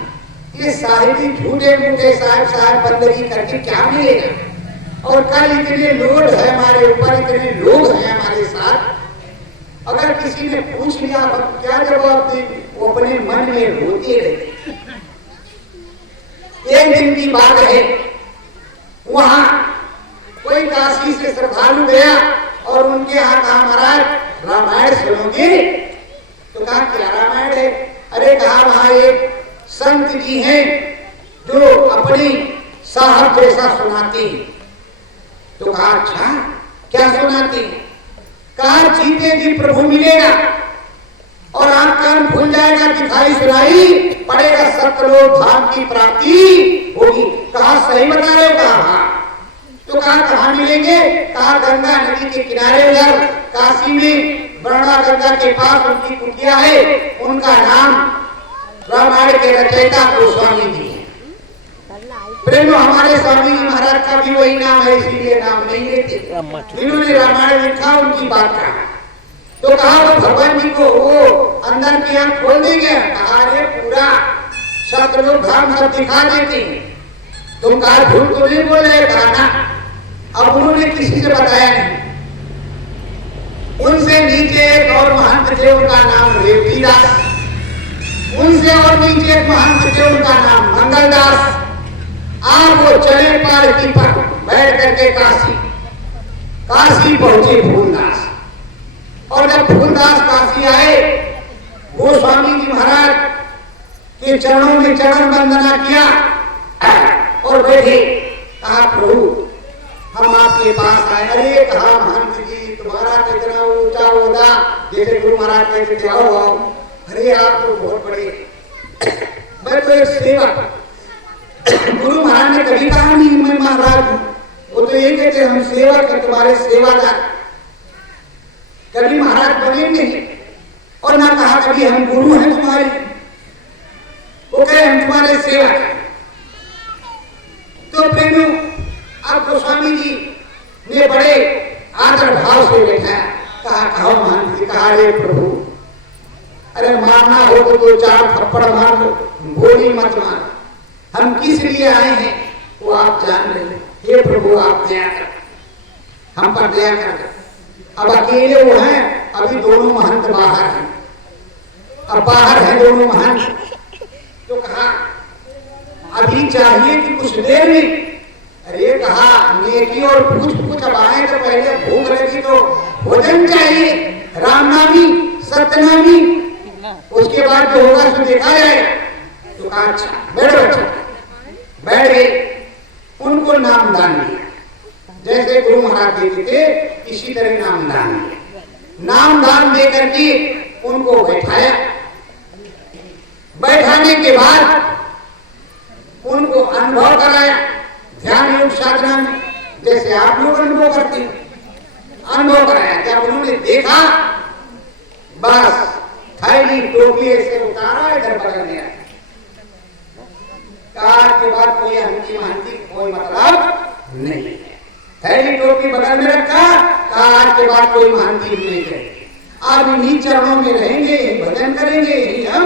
ये साहिबी झूठे मूठे साहब साहब बंदगी करके क्या मिलेगा? और कल इतने लोड है हमारे ऊपर, इतने लोग हैं हमारे साथ, अगर किसी ने पूछ लिया क्या जवाब दे? वो अपने मन में रोते रहते। एक दिन की बात है, वहां कोई काशी से श्रद्धालु गया और उनके यहाँ कहा महाराज रामायण सुनोगे? तो कहा क्या रामायण है? अरे कहा वहां एक संत जी हैं जो अपनी साहब जैसा सुनाती है। तो कहा अच्छा क्या सुनाती? कहा जीते जी प्रभु मिलेगा और आंख कान भूल जाएगा, दिखाई सुनाई पड़ेगा, सतलोक धाम की प्राप्ति होगी। कहा सही बता रहे हो? कहा हाँ। तो कहा कहाँ मिलेंगे? कहा गंगा नदी के किनारे उधर काशी में बड़ा गंगा के पास उनकी कुटिया है, उनका नाम रामायण के रचयिता गोस्वामी जी है। प्रेम हमारे स्वामी जी महाराज का भी वही नाम है, इसीलिए नाम नहीं लेते। इन्होंने रामायण लिखा, उनकी बात कहा। तो कहा वो भगवान जी को वो अंदर की आंख खोल देंगे? कहा अरे पूरा सतलोक धाम सब दिखा देते। तुम कहा झूठ तो नहीं बोले? कहा ना। अब उन्होंने किसी से बताया नहीं। उनसे नीचे एक और महंत थे, उनका नाम रेवतीदास। उनसे और नीचे एक महंत थे, उनका नाम मंगलदास। आप वो चले पालकी पर बैठ करके काशी पहुंचे फूलदास। और जब फूलदास काशी आए, गोस्वामी जी महाराज के चरणों में चरण वंदना किया और बैठे। कहा प्रभु हम आपके पास आए। अरे कहा महंत जी तुम्हारा कितना ऊंचा होगा, जैसे गुरु महाराज कहते थे आओ आओ। अरे आप तो बहुत बड़े, मैं तो एक सेवक। गुरु महाराज ने कभी कहा नहीं मैं महाराज हूं, वो तो ये कहते हम सेवक हैं, तुम्हारे सेवादार। कभी महाराज बने नहीं, और ना कहा कभी हम गुरु हैं तुम्हारे, वो कहे हम तुम्हारे सेवक हैं। तो प्रेमियों आप गोस्वामी जी ने बड़े आदर भाव से बैठा। कहा कहो महंत जी। कहा रे प्रभु अरे मारना हो तो 2-4 थप्पड़ मार दो, गोली मत मार। हम किस लिए आए हैं वो आप जान रहे हैं। हे प्रभु आप दया कर, हम पर दया कर। अब अकेले वो हैं, अभी दोनों महंत बाहर हैं, अब बाहर है दोनों महंत। तो कहा अभी चाहिए कि कुछ देर में? अरे कहा नेकी और कुछ अब आए तो पहले भूख लगी तो भोजन चाहिए, रामनामी सत्यनामी, उसके बाद जो होगा सो देखा जाएगा। तो कहा अच्छा बैठो बच्चा, बैठ गए। उनको नामदान दिया, जैसे गुरु महाराज देते थे इसी तरह नामदान दिया। नामदान दे करके उनको बैठाया। बैठाने के बाद उनको अनुभव कराया ध्यान योग साधना में, जैसे आप लोग अनुभव करते हैं। अनुभव कराया, जब उन्होंने देखा बस थैली टोपी ऐसे उतारा, इधर बगल में कार के बाद कोई हंसी महंती कोई मतलब नहीं है। थैली टोपी बगल में रखा, कार के बाद कोई महंती नहीं करेंगे। अब इन्हीं चरणों में रहेंगे, भजन करेंगे, यही हम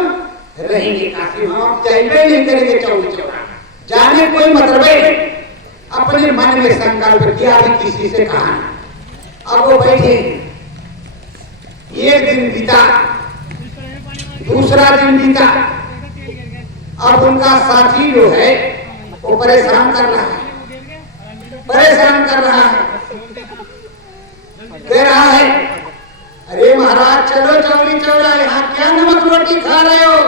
रहेंगे। काफी हम चाहिए नहीं करेंगे चौड़ी चौरा जाने कोई मतलब है। अपने मन में संकल्प किया, अभी किसी से कहा। अब वो बैठे, एक दिन बीता, दूसरा दिन बीता। अब उनका साथी जो है वो परेशान कर रहा है, परेशान कर रहा है, कह रहा है अरे महाराज चलो चौड़ी चौरा, यहाँ क्या नमक रोटी खा रहे हो?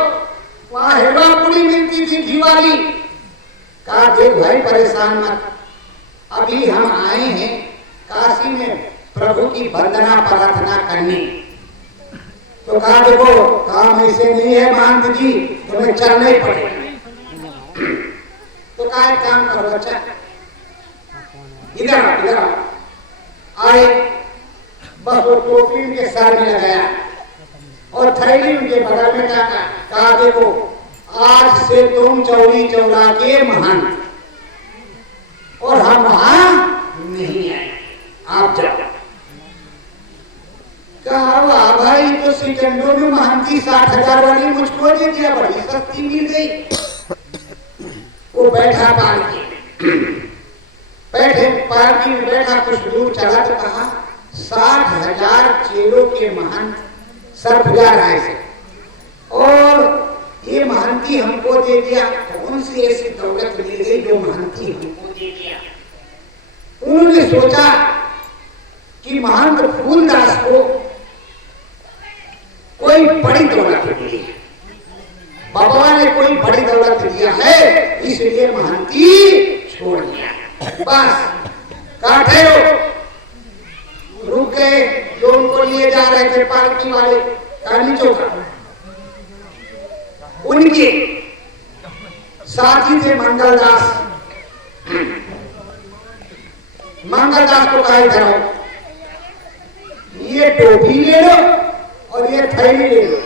वहां हलवा पूरी मिलती थी घी वाली। कहा देख भाई परेशान मत, अभी हम आए हैं काशी में प्रभु की वंदना प्रार्थना करने। तो कहा देखो काम ऐसे नहीं है महंत जी, तुम्हें चलना ही पड़ेगा। तो कहा एक काम करो बच्चा, इधर आए। बस वो टोपी उनके सर में लगाया और थैली उनके बगल में टाका। कहा देखो आज से तुम चौड़ी चौरा के महंत, और हम वहां नहीं आए, आप जाओ। कहा वाह भाई, तो सेकंडों में महंती 60,000 वाली मुझको दे दिया, बड़ी सस्ती मिल गई। वो बैठा पालकी, बैठे पालकी में बैठा, कुछ दूर चला तो कहा 60,000 चेलों के महंत सरपुजा राय से, और ये महंती हमको दे दिया। कौन सी ऐसी दौलत मिल गई जो महंती हमको दे दिया? उन्होंने सोचा कि महंत फूलदास को कोई बड़ी दौलत मिली है, बाबा ने कोई बड़ी दौलत दिया है, इसलिए महंती छोड़ दिया। बस काटे रुक गए, जो उनको लिए जा रहे थे पालकी वाले काली चौका, उनके साथी थे मंगलदास। मंगलदास को कहा इधर, ये टोपी ले लो और ये थैली ले लो,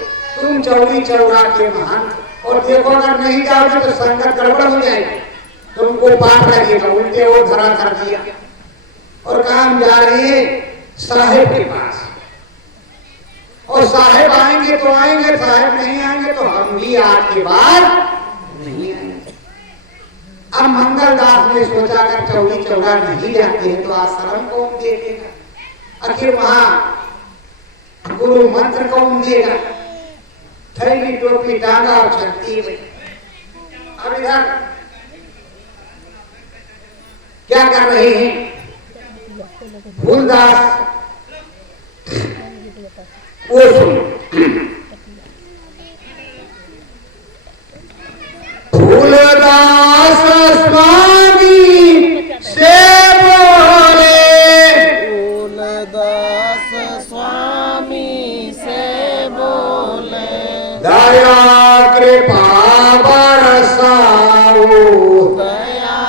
तुम चौड़ी चौरा के महंत, और देखो अगर नहीं जाओगे तो संगत गड़बड़ हो जाएगी, तुमको पाप लगेगा। उल्टे वो धरा कर दिया और काम जा रहे हैं साहेब के पास, और साहेब आएंगे तो आएंगे, साहेब नहीं आएंगे तो हम भी आपके बाद नहीं आएंगे। अब मंगलदास ने सोचा अगर चौड़ी चौरा नहीं जाते हैं तो आश्रम कौन देखेगा, आखिर वहां गुरु मंत्र कौन देगा? थैली टोपी टांगा और चलती है। अब इधर क्या कर रहे हैं फूलदास? वो फूलदास स्वामी से बोले, फूलदास स्वामी से बोले, दया कृपा बरसाओ, दया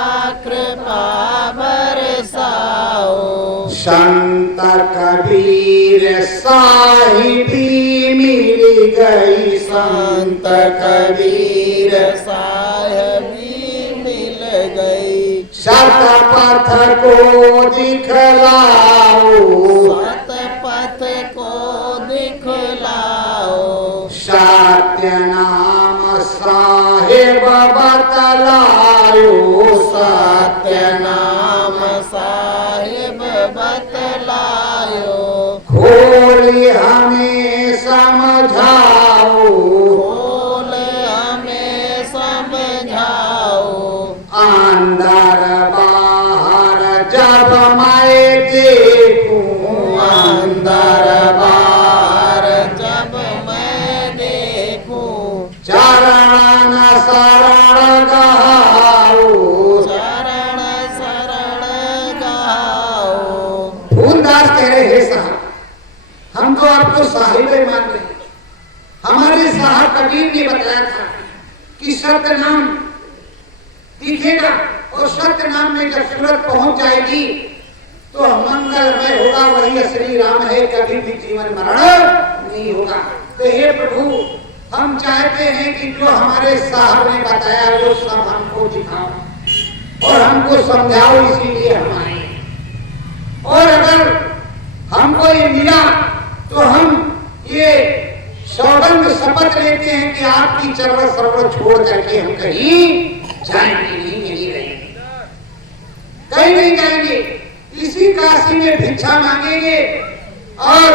कृपा बरसाओ, संत कबीर साहिबी मिल गई, संत कबीर साहिबी मिल गई, सतपथ को दिखलाओ, सतपथ को दिखलाओ, सत्य नाम साहेब बतलायो, सत्य नाम साहिब बतलायो, खोली हमें समझाओ, बोल हमें समझाओ, जब मैं देखूं अंदर बार जब मैं देखूं चरण शरण गाऊं चरण शरण गाओ। फूलदास कह रहे हैं साहब, हम तो आपको साहिब मान रहे हैं। हमारे साहब कबीर ने बताया था कि सत्य नाम दिखेगा और सत्य नाम में जब सूरत पहुंच जाएगी तो मंगलमय होगा, वही श्री राम है, कभी भी जीवन मरण नहीं होगा। तो हे प्रभु, हम चाहते हैं कि जो हमारे साहब ने बताया वो सब हमको दिखाओ और हमको समझाओ, इसीलिए हम आए। और अगर हमको ये मिला तो हम ये सौगंध शपथ लेते हैं कि आपकी चरण शरण छोड़ करके हम कहीं जाएंगे नहीं, यही रहेंगे, कहीं नहीं जाएंगे। इसी काशी में भिक्षा मांगेंगे और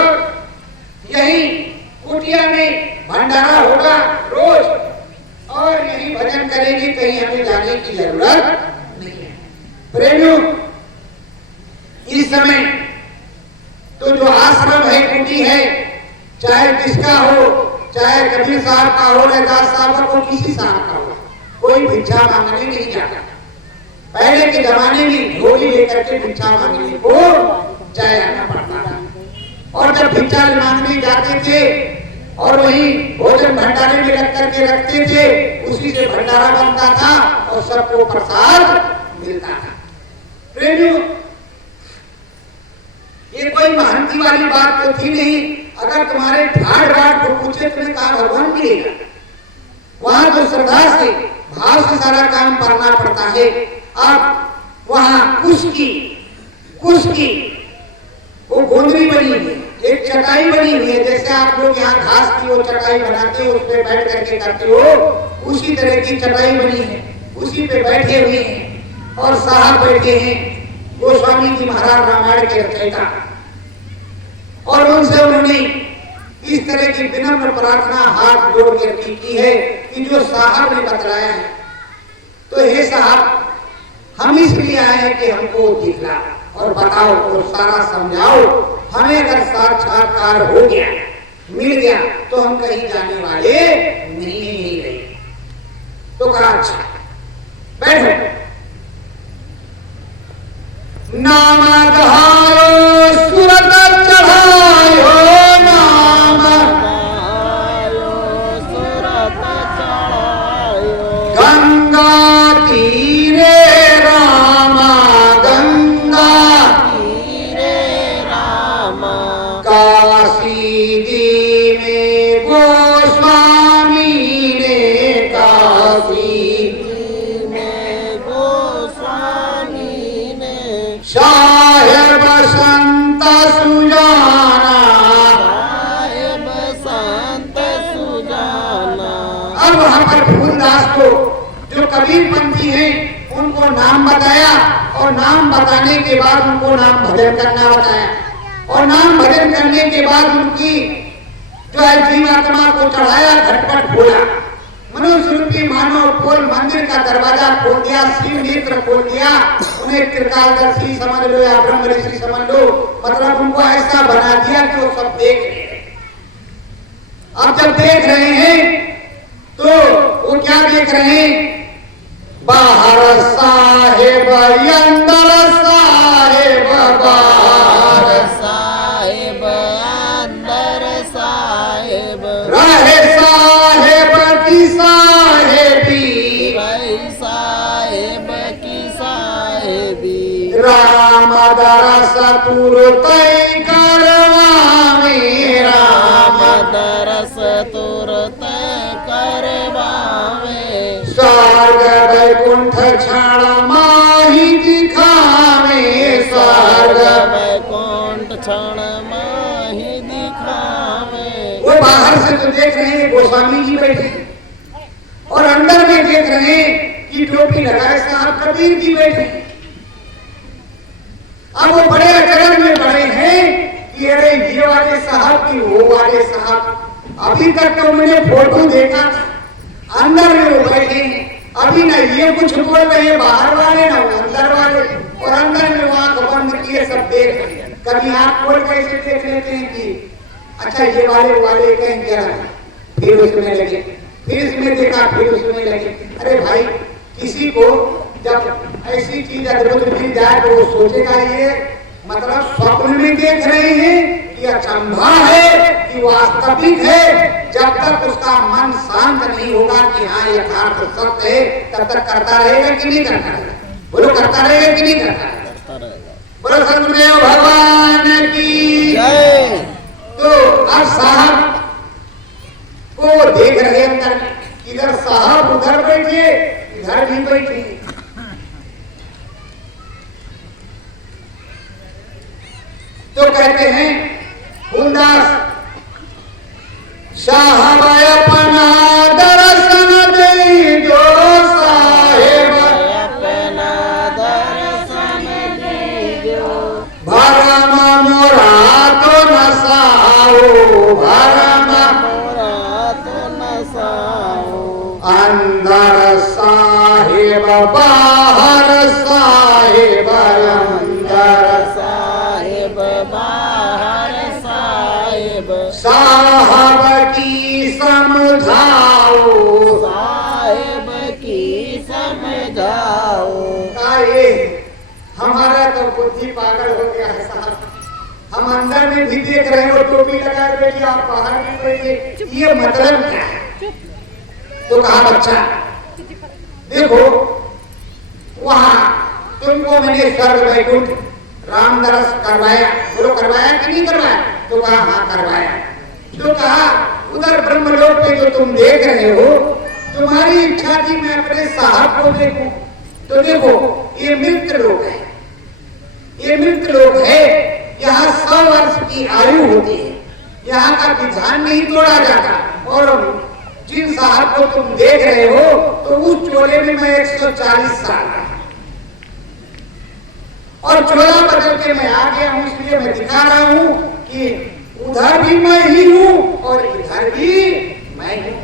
यही कुटिया में भंडारा होगा रोज और यही भजन करेंगे, कहीं हमें जाने की जरूरत नहीं है। प्रेमियों, इस समय तो जो आश्रम है, कुटी है, चाहे किसका हो, चाहे कबीर साहब का हो, दास साहब का हो, किसी साहब का हो, कोई भिक्षा मांगने नहीं जाता। पहले के जमाने में झोली लेकर के भिक्षा मांगने को जाया पड़ता था और जब भिक्षा मांगने जाते थे और वही भोजन भंडारे में रख करके रखते थे, उसी से भंडारा बनता था और सबको प्रसाद मिलता था। प्रेमियों, ये कोई महंती वाली बात तो थी नहीं। अगर तुम्हारे ठाड़ बाट को पूछे तुम्हें कहा भगवान मिलेगा, वहां तो श्रद्धा से भाव से सारा काम करना पड़ता है। अब वहां कुश की वो गोंदरी बनी हुई है, एक चटाई बनी हुई है, जैसे आप लोग यहाँ घास की वो चटाई बनाते हो, उस पे बैठ करके करते हो, उसी तरह की चटाई बनी है, उसी पे बैठे हुए हैं और साहब बैठे हैं, गोस्वामी जी महाराज रामायण के रचयिता। और उनसे उन्होंने इस तरह की विनम्र प्रार्थना हाथ जोड़ करके की है कि जो साहब ने बतलाया है, तो हे साहब, हम इसलिए आए हैं कि हमको दिखला और बताओ और सारा समझाओ। हमें अगर साक्षात्कार हो गया, मिल गया, तो हम कहीं जाने वाले नहीं रहे। तो कहा अच्छा बैठो। नाम दहायो सुरत चढ़ायो, नाम सुरत चढ़ायो, गंगा तीरे रामा, गंगा तीरे रामा, काशी जी में गोस्वामी ने, काशी में गोस्वामी ने, साहेब संत सुजाना, साहेब संत सुजाना। अब वहां पर फूलदास को जो कबीरपंथी हैं उनको नाम बताया और नाम बताने के बाद उनको नाम भजन करना बताया और नाम भजन करने के बाद उनकी जो है जीवात्मा को चढ़ाया, घटपट खोला, मनुष्य रूपी मानव खोल मंदिर का दरवाजा खोल दिया, शिव नेत्र खोल दिया, उन्हें त्रिकालदर्शी समझ लो या ब्रह्म ऋषि समझ लो, मतलब उनको ऐसा बना दिया कि वो सब देख रहे हैं। अब जब देख रहे हैं तो वो क्या देख रहे हैं? बाहर साहेब, अंदर साहेब, बाहर साहेब, अंदर साहेब, रहे साहेब की साहेबी, रही साहेब की साहेबी, राम दरस तुरत करवावे, राम दरस तुरत करवावे, स्वर्ग वैकुंठ क्षण माही दिखावे, स्वर्ग वैकुंठ क्षण माही दिखावे। वो बाहर से तो देख रहे हैं गोस्वामी जी बैठे और अंदर में देख रहे हैं कि टोपी लगाए साहब कबीर जी बैठे। अब वो बड़े अकरम में बड़े हैं कि अरे ये वाले साहब की वो वाले साहब। अभी तक तो मैंने फोटो देखा था, अंदर में वो बैठे हैं। अभी ना ये कुछ बोल रहे हैं बाहर वाले, ना अंदर वाले। और अंदर में आंख बंद किए सब देख रहे हैं। कभी आंख खोल के ऐसे देख लेते हैं कि अच्छा ये वाले कहीं क्या है, फिर उसमें लगे, फिर इसमें देखा, फिर उसमें लगे। अरे भाई, किसी को जब ऐसी चीज अद्भुत मिल जाए तो वो सोचेगा ये मतलब स्वप्न में देख रहे हैं कि अचंभा है कि वास्तविक है। जब तक उसका मन शांत नहीं होगा कि हाँ यथार्थ सत्य है, तब तक करता रहेगा कि नहीं करता रहेगा? बोलो, करता रहेगा कि नहीं करता रहेगा? बोलो सतगुरुदेव भगवान की जय। तो अब साहब को देख रहे अंदर, इधर साहब उधर बैठे, इधर भी बैठे। तो कहते हैं फूलदास, साहब अपना दर्शन दे जो साहेब, अपना दर्शन दीजो, भरम मोरा तो नसाओ, भरम मोरा तो नसाओ, अंदर साहेब बाहर साहेब, अंदर साहेब बाहर साहेब, साहब की समझाओ, साहेब की समझाओ। ये हमारा तो बुद्धि पागल हो गया है साहब। हम अंदर में भी देख रहे हैं, वो टोपी लगा बैठे, आप बाहर भी बैठे, ये मतलब क्या है? तो कहा बच्चा देखो, वहां तुमको मैंने स्वर्ग वैकुंठ राम दरस करवाया, बोलो करवाया कि नहीं करवाया? तो कहा हाँ करवाया। तो कहा उधर ब्रह्मलोक पे जो तुम देख रहे हो, तुम्हारी इच्छा थी मैं अपने साहब को देखूं। तो देखो ये मृत लोक है, ये मृत लोक है। यहाँ 100 वर्ष की आयु होती है, यहाँ का विधान नहीं तोड़ा जाता। और जिन साहब को तुम देख रहे हो, तो उस चोले में मैं 140 साल रहा और चोला बदल के मैं आ गया हूँ, इसलिए मैं दिखा रहा हूँ कि उधर भी मैं ही हूँ और इधर भी मैं हूँ।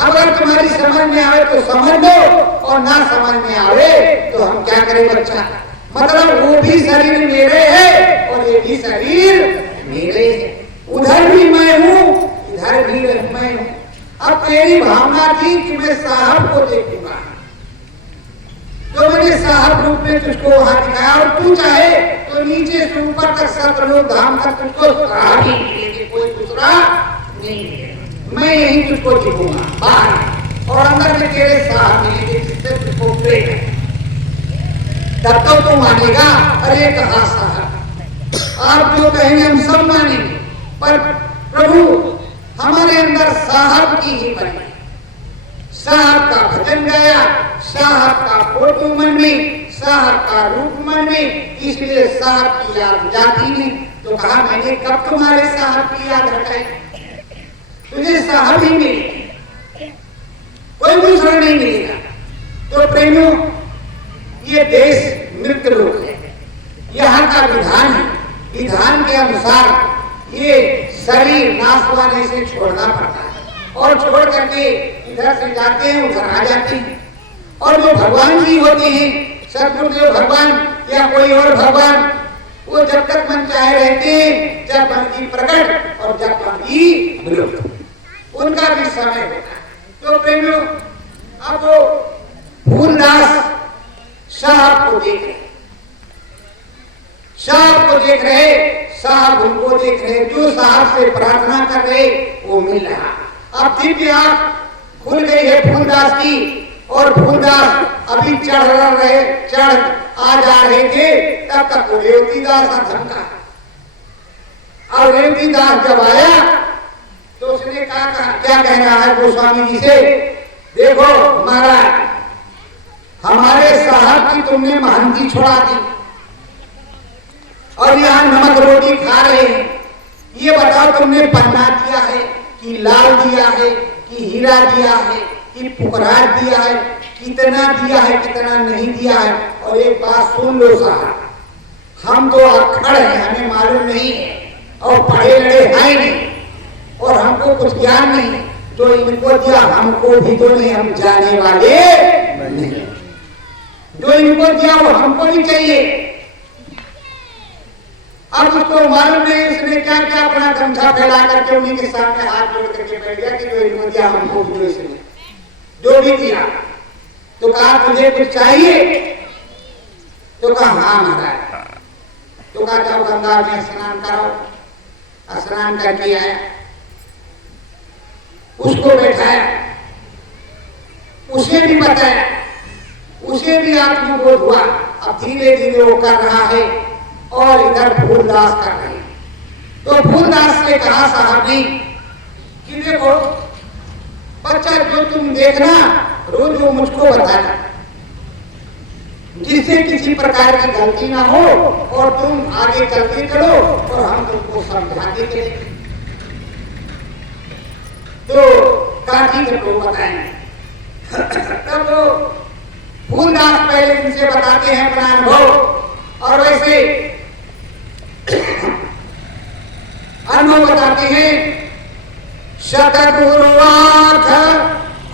अगर तुम्हारी समझ में आवे तो समझ लो, और ना समझ में आवे तो हम क्या करें बच्चा? मतलब वो भी शरीर मेरे है और ये भी शरीर मेरे है। उधर भी मैं हूँ, इधर भी मैं हूँ। अब तेरी भावना थी कि मैं साहब को देखूंगा, तो मैंने साहब रूप में तुझको वहां दिखाया। और तू चाहे तो नीचे से ऊपर तक सतलोक धाम तक तुझको साहब ही मिलेंगे, कोई दूसरा नहीं मिलेगा। मैं यही तुझको दिखूंगा बाहर, और अंदर में तेरे साहब मिलेंगे जिससे तुझको प्रेम है। तब तो तू मानेगा, अरे कहा साहब, आप जो कहेंगे हम सब मानेंगे, पर प्रभु हमारे अंदर साहब की ही बनी, साहब का भजन गाया, साहब का फोटो मन में, साहब का रूप मन में, इसलिए साहब की याद जाती नहीं। तो कहा मैंने कब तुम्हारे साहब की याद हटाई? तुझे साहब ही मिलेगा, कोई दूसरा नहीं मिलेगा। तो प्रेमियों, ये देश मृत लोक है, यहाँ का विधान है, विधान के अनुसार ये शरीर नाश होने से छोड़ना पड़ता है, और छोड़ करके इधर से जाते हैं उधर आ जाते हैं। और जो भगवान जी होते हैं, सतगुरुदेव भगवान या कोई और भगवान, वो जब तक मन चाहे रहते हैं, जब मन की प्रकट और जब मन की विलुप्त, उनका भी समय होता है। तो प्रेमियों, अब वो फूलदास साहब को देख रहे, साहब को देख रहे, साहब उनको देख रहे, जो साहब से प्रार्थना कर रहे वो मिल रहा। अब दिव्य आंख खुल गई है फूलदास की, और फूलदास अभी चढ़ आ जा रहे थे, तब तक वो रेवतीदास धमका। और रेवतीदास जब आया तो उसने कहा क्या कहना है गोस्वामी जी से? देखो महाराज, हमारे साहब की तुमने महंती छुड़ा दी और यहाँ नमक रोटी खा रहे हैं। ये बताओ तुमने पन्ना दिया है कि लाल दिया है कि हीरा दिया है कि पुकराज दिया है, कितना दिया है कितना नहीं दिया है? और एक बात सुन लो साहब, हम तो अक्खड़ हैं, हमें मालूम नहीं है और पढ़े लड़े हैं नहीं और हमको कुछ ज्ञान नहीं, तो इनको दिया, हमको भी तो नहीं, हम जाने वाले नहीं। जो इनको दिया वो हमको भी चाहिए। अब उसको मालूम नहीं उसने क्या क्या अपना गमछा फैला करके उन्हीं के सामने हाथ जोड़ करके बैठ गया कि जो इनको दिया हमको भी इसने जो भी दिया। तो कहा तुझे कुछ चाहिए? तो कहा हाँ महाराज। तो कहा जाओ गंगा में स्नान कराओ। स्नान करके आया, उसको बैठाया, उसे भी बताया, उसे भी आत्मबोध हुआ। अब धीरे धीरे वो कर रहा है और इधर फूलदास कर रहे हैं। तो फूलदास ने कहा साहब ने कि देखो बच्चा जो तुम देखना रोज वो मुझको बताना, जिससे किसी प्रकार की गलती ना हो और तुम आगे चलते चलो और हम तुमको समझाते चले। तो काठी को बताएंगे। तब वो फूलदास पहले उनसे बताते हैं अपना अनुभव और वैसे अनुभव बताते हैं। सतगुरु आँख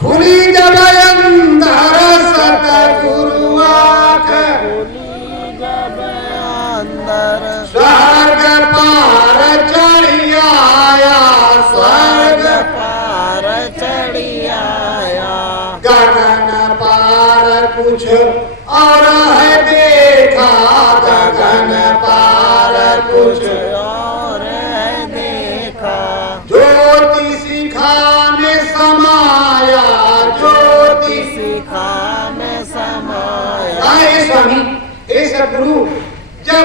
खुली जब अंदर, सतगुरु आँख खुली जब अंदर, स्वर्ग पार चढ़ी आया, स्वर्ग पार चढ़ी आया। गगन पार कुछ और है देखा, गगन पार कुछ और है देखा। ज्योति शिखा में समाया, ज्योति शिखा में समाया। आए स्वामी हे सदगुरु, जब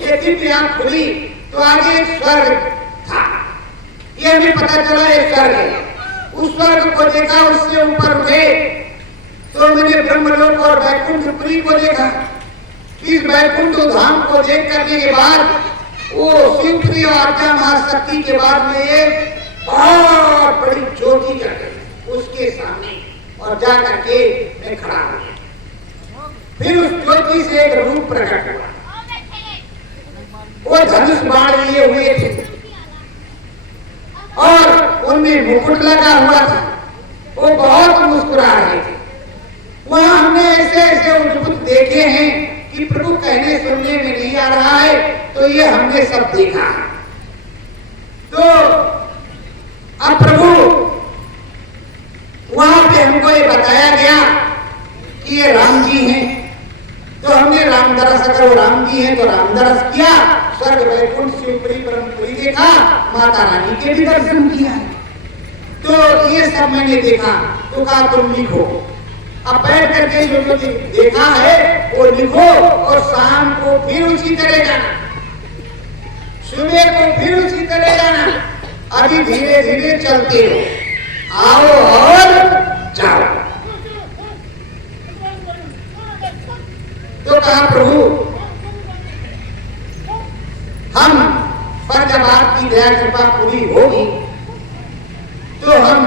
ये दिव्य आँख खुली तो आगे एक स्वर्ग था। ये हमें पता चला ये स्वर्ग है। उस स्वर्ग को देखा, उससे ऊपर उठे तो मैंने ब्रह्मलोक और वैकुंठपुरी को देखा। इस वैकुंठ धाम को देख करने के बाद वो शिवप्रिय आज्ञा महाशक्ति के बाद में एक बहुत बड़ी ज्योति जल गई उसके सामने और जा करके मैं खड़ा हो गया। फिर उस ज्योति से एक रूप प्रकट हुआ। वो धनुष बाण लिए हुए थे और उनमें मुकुट लगा हुआ था। वो बहुत मुस्कुरा रहे थे। वहां हमने ऐसे ऐसे अद्भुत देखे हैं कि प्रभु कहने सुनने में नहीं आ रहा है, तो ये हमने सब देखा। तो अब प्रभु वहां पे हमको ये बताया गया कि ये राम जी हैं। तो हमने राम दरस, अगर वो राम जी हैं तो राम दरस किया, स्वर्ग वैकुंठ शिवपुरी ब्रह्मपुरी देखा, माता रानी के भी दर्शन किया। तो ये सब मैंने देखा। तो कहा तुम लिखो, अब बैठ करके जो जो देखा है वो लिखो और शाम को फिर उसी तरह जाना, सुबह को फिर उसी तरह जाना। अभी धीरे धीरे चलते हो, आओ और जाओ। तो कहा प्रभु हम पर जब आपकी दया कृपा पूरी होगी तो हम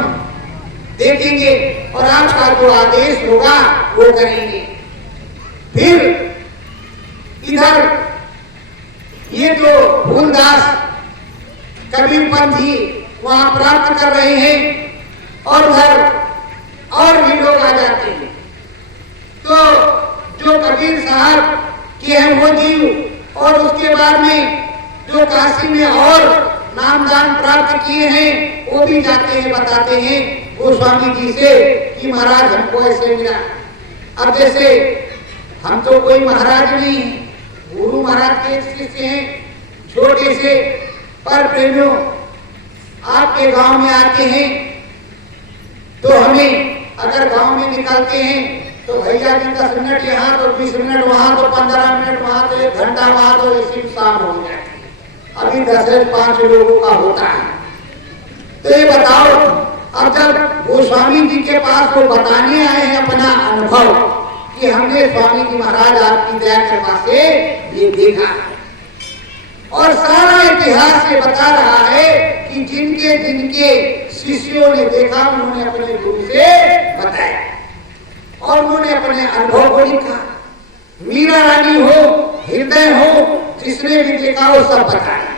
देखेंगे और आपका जो आदेश होगा वो करेंगे। फिर इधर ये जो फूलदास कबीरपंथी वहां प्राप्त कर रहे हैं और उधर और भी लोग आ जाते हैं। तो जो कबीर साहब के हैं वो जीव और उसके बाद में जो काशी में और नामदान प्राप्त किए हैं वो भी जाते हैं, बताते हैं गोस्वामी जी से कि महाराज हमको ऐसे मिला। अब जैसे हम तो कोई महाराज नहीं है, गुरु महाराज के शिष्य हैं, छोटे से पर प्रेमियों आपके गांव में आते हैं तो हमें अगर गांव में निकलते हैं तो भैया जी 10 मिनट यहाँ तो 20 मिनट वहां तो 15 मिनट वहां तो 1 घंटा वहां तो इसी शाम हो जाती है। अभी 10 से 5 लोगों का होता है। तो ये बताओ, अब जब गोस्वामी जी के पास वो बताने आए हैं अपना अनुभव कि हमने स्वामी जी महाराज आपकी दया कृपा से ये देखा और सारा इतिहास ये बता रहा है कि जिनके जिनके शिष्यों ने देखा उन्होंने अपने गुरु से बताया और उन्होंने अपने अनुभव को लिखा। मीरा रानी हो, हृदय हो, जिसने भी देखा वो सब बताया।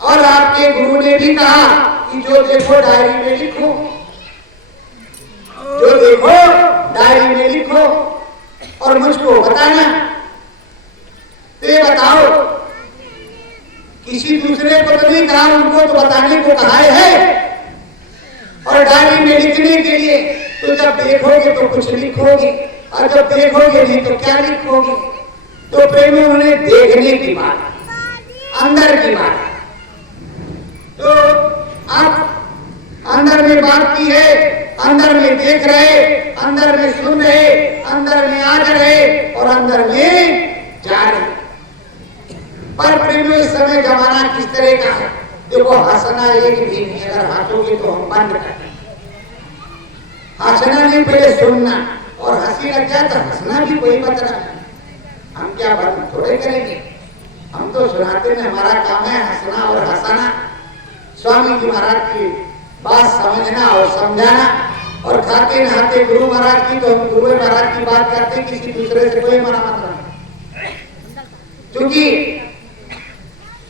और आपके गुरु ने भी कहा कि जो देखो डायरी में लिखो, जो देखो डायरी में लिखो और मुझको बताना। तो ये बताओ, किसी दूसरे को तो नहीं कहा, उनको तो बताने को कहा है। और डायरी में लिखने के लिए तो जब देखोगे तो कुछ लिखोगे, और जब देखोगे नहीं तो क्या लिखोगे। तो प्रेमी उन्होंने देखने की बात, अंदर की बात, तो आप अंदर में बात की है, अंदर में देख रहे, अंदर में सुन रहे, अंदर में आ रहे और अंदर में जा रहे। पर प्रेमी इस समय जमाना किस तरह का है, देखो हंसना एक भी नहीं, अगर हंसोगे तो हम बंद कर दें। हंसना नहीं, पहले सुनना, और हंसी लग जाए तो हंसना भी कोई बता नहीं। हम क्या बंद थोड़े करेंगे, हम तो सुनाते हैं, हमारा काम है हंसना और हंसाना। स्वामी जी महाराज की बात समझना और समझाना, और खाते नहाते गुरु महाराज की, तो हम गुरु महाराज की बात करते, किसी दूसरे से कोई मना मत करना। क्योंकि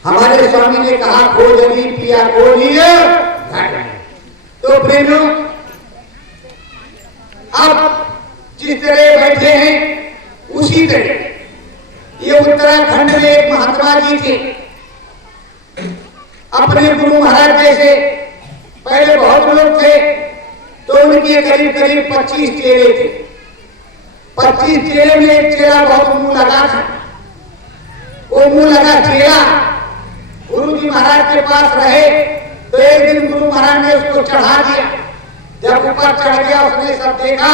हमारे स्वामी ने कहा खोजनी पिया खोजिए घट। तो प्रेमियों, अब जिस तरह बैठे हैं उसी तरह ये उत्तराखंड में एक महात्मा जी थे, अपने गुरु महाराज जैसे पहले बहुत लोग थे, तो उनके करीब करीब 25 चेले थे। 25 चेले में एक चेला बहुत मुंह लगा था। वो मुंह लगा चेला गुरु जी महाराज के पास रहे, तो एक दिन गुरु महाराज ने उसको चढ़ा दिया। जब ऊपर चढ़ गया, उसने सब देखा,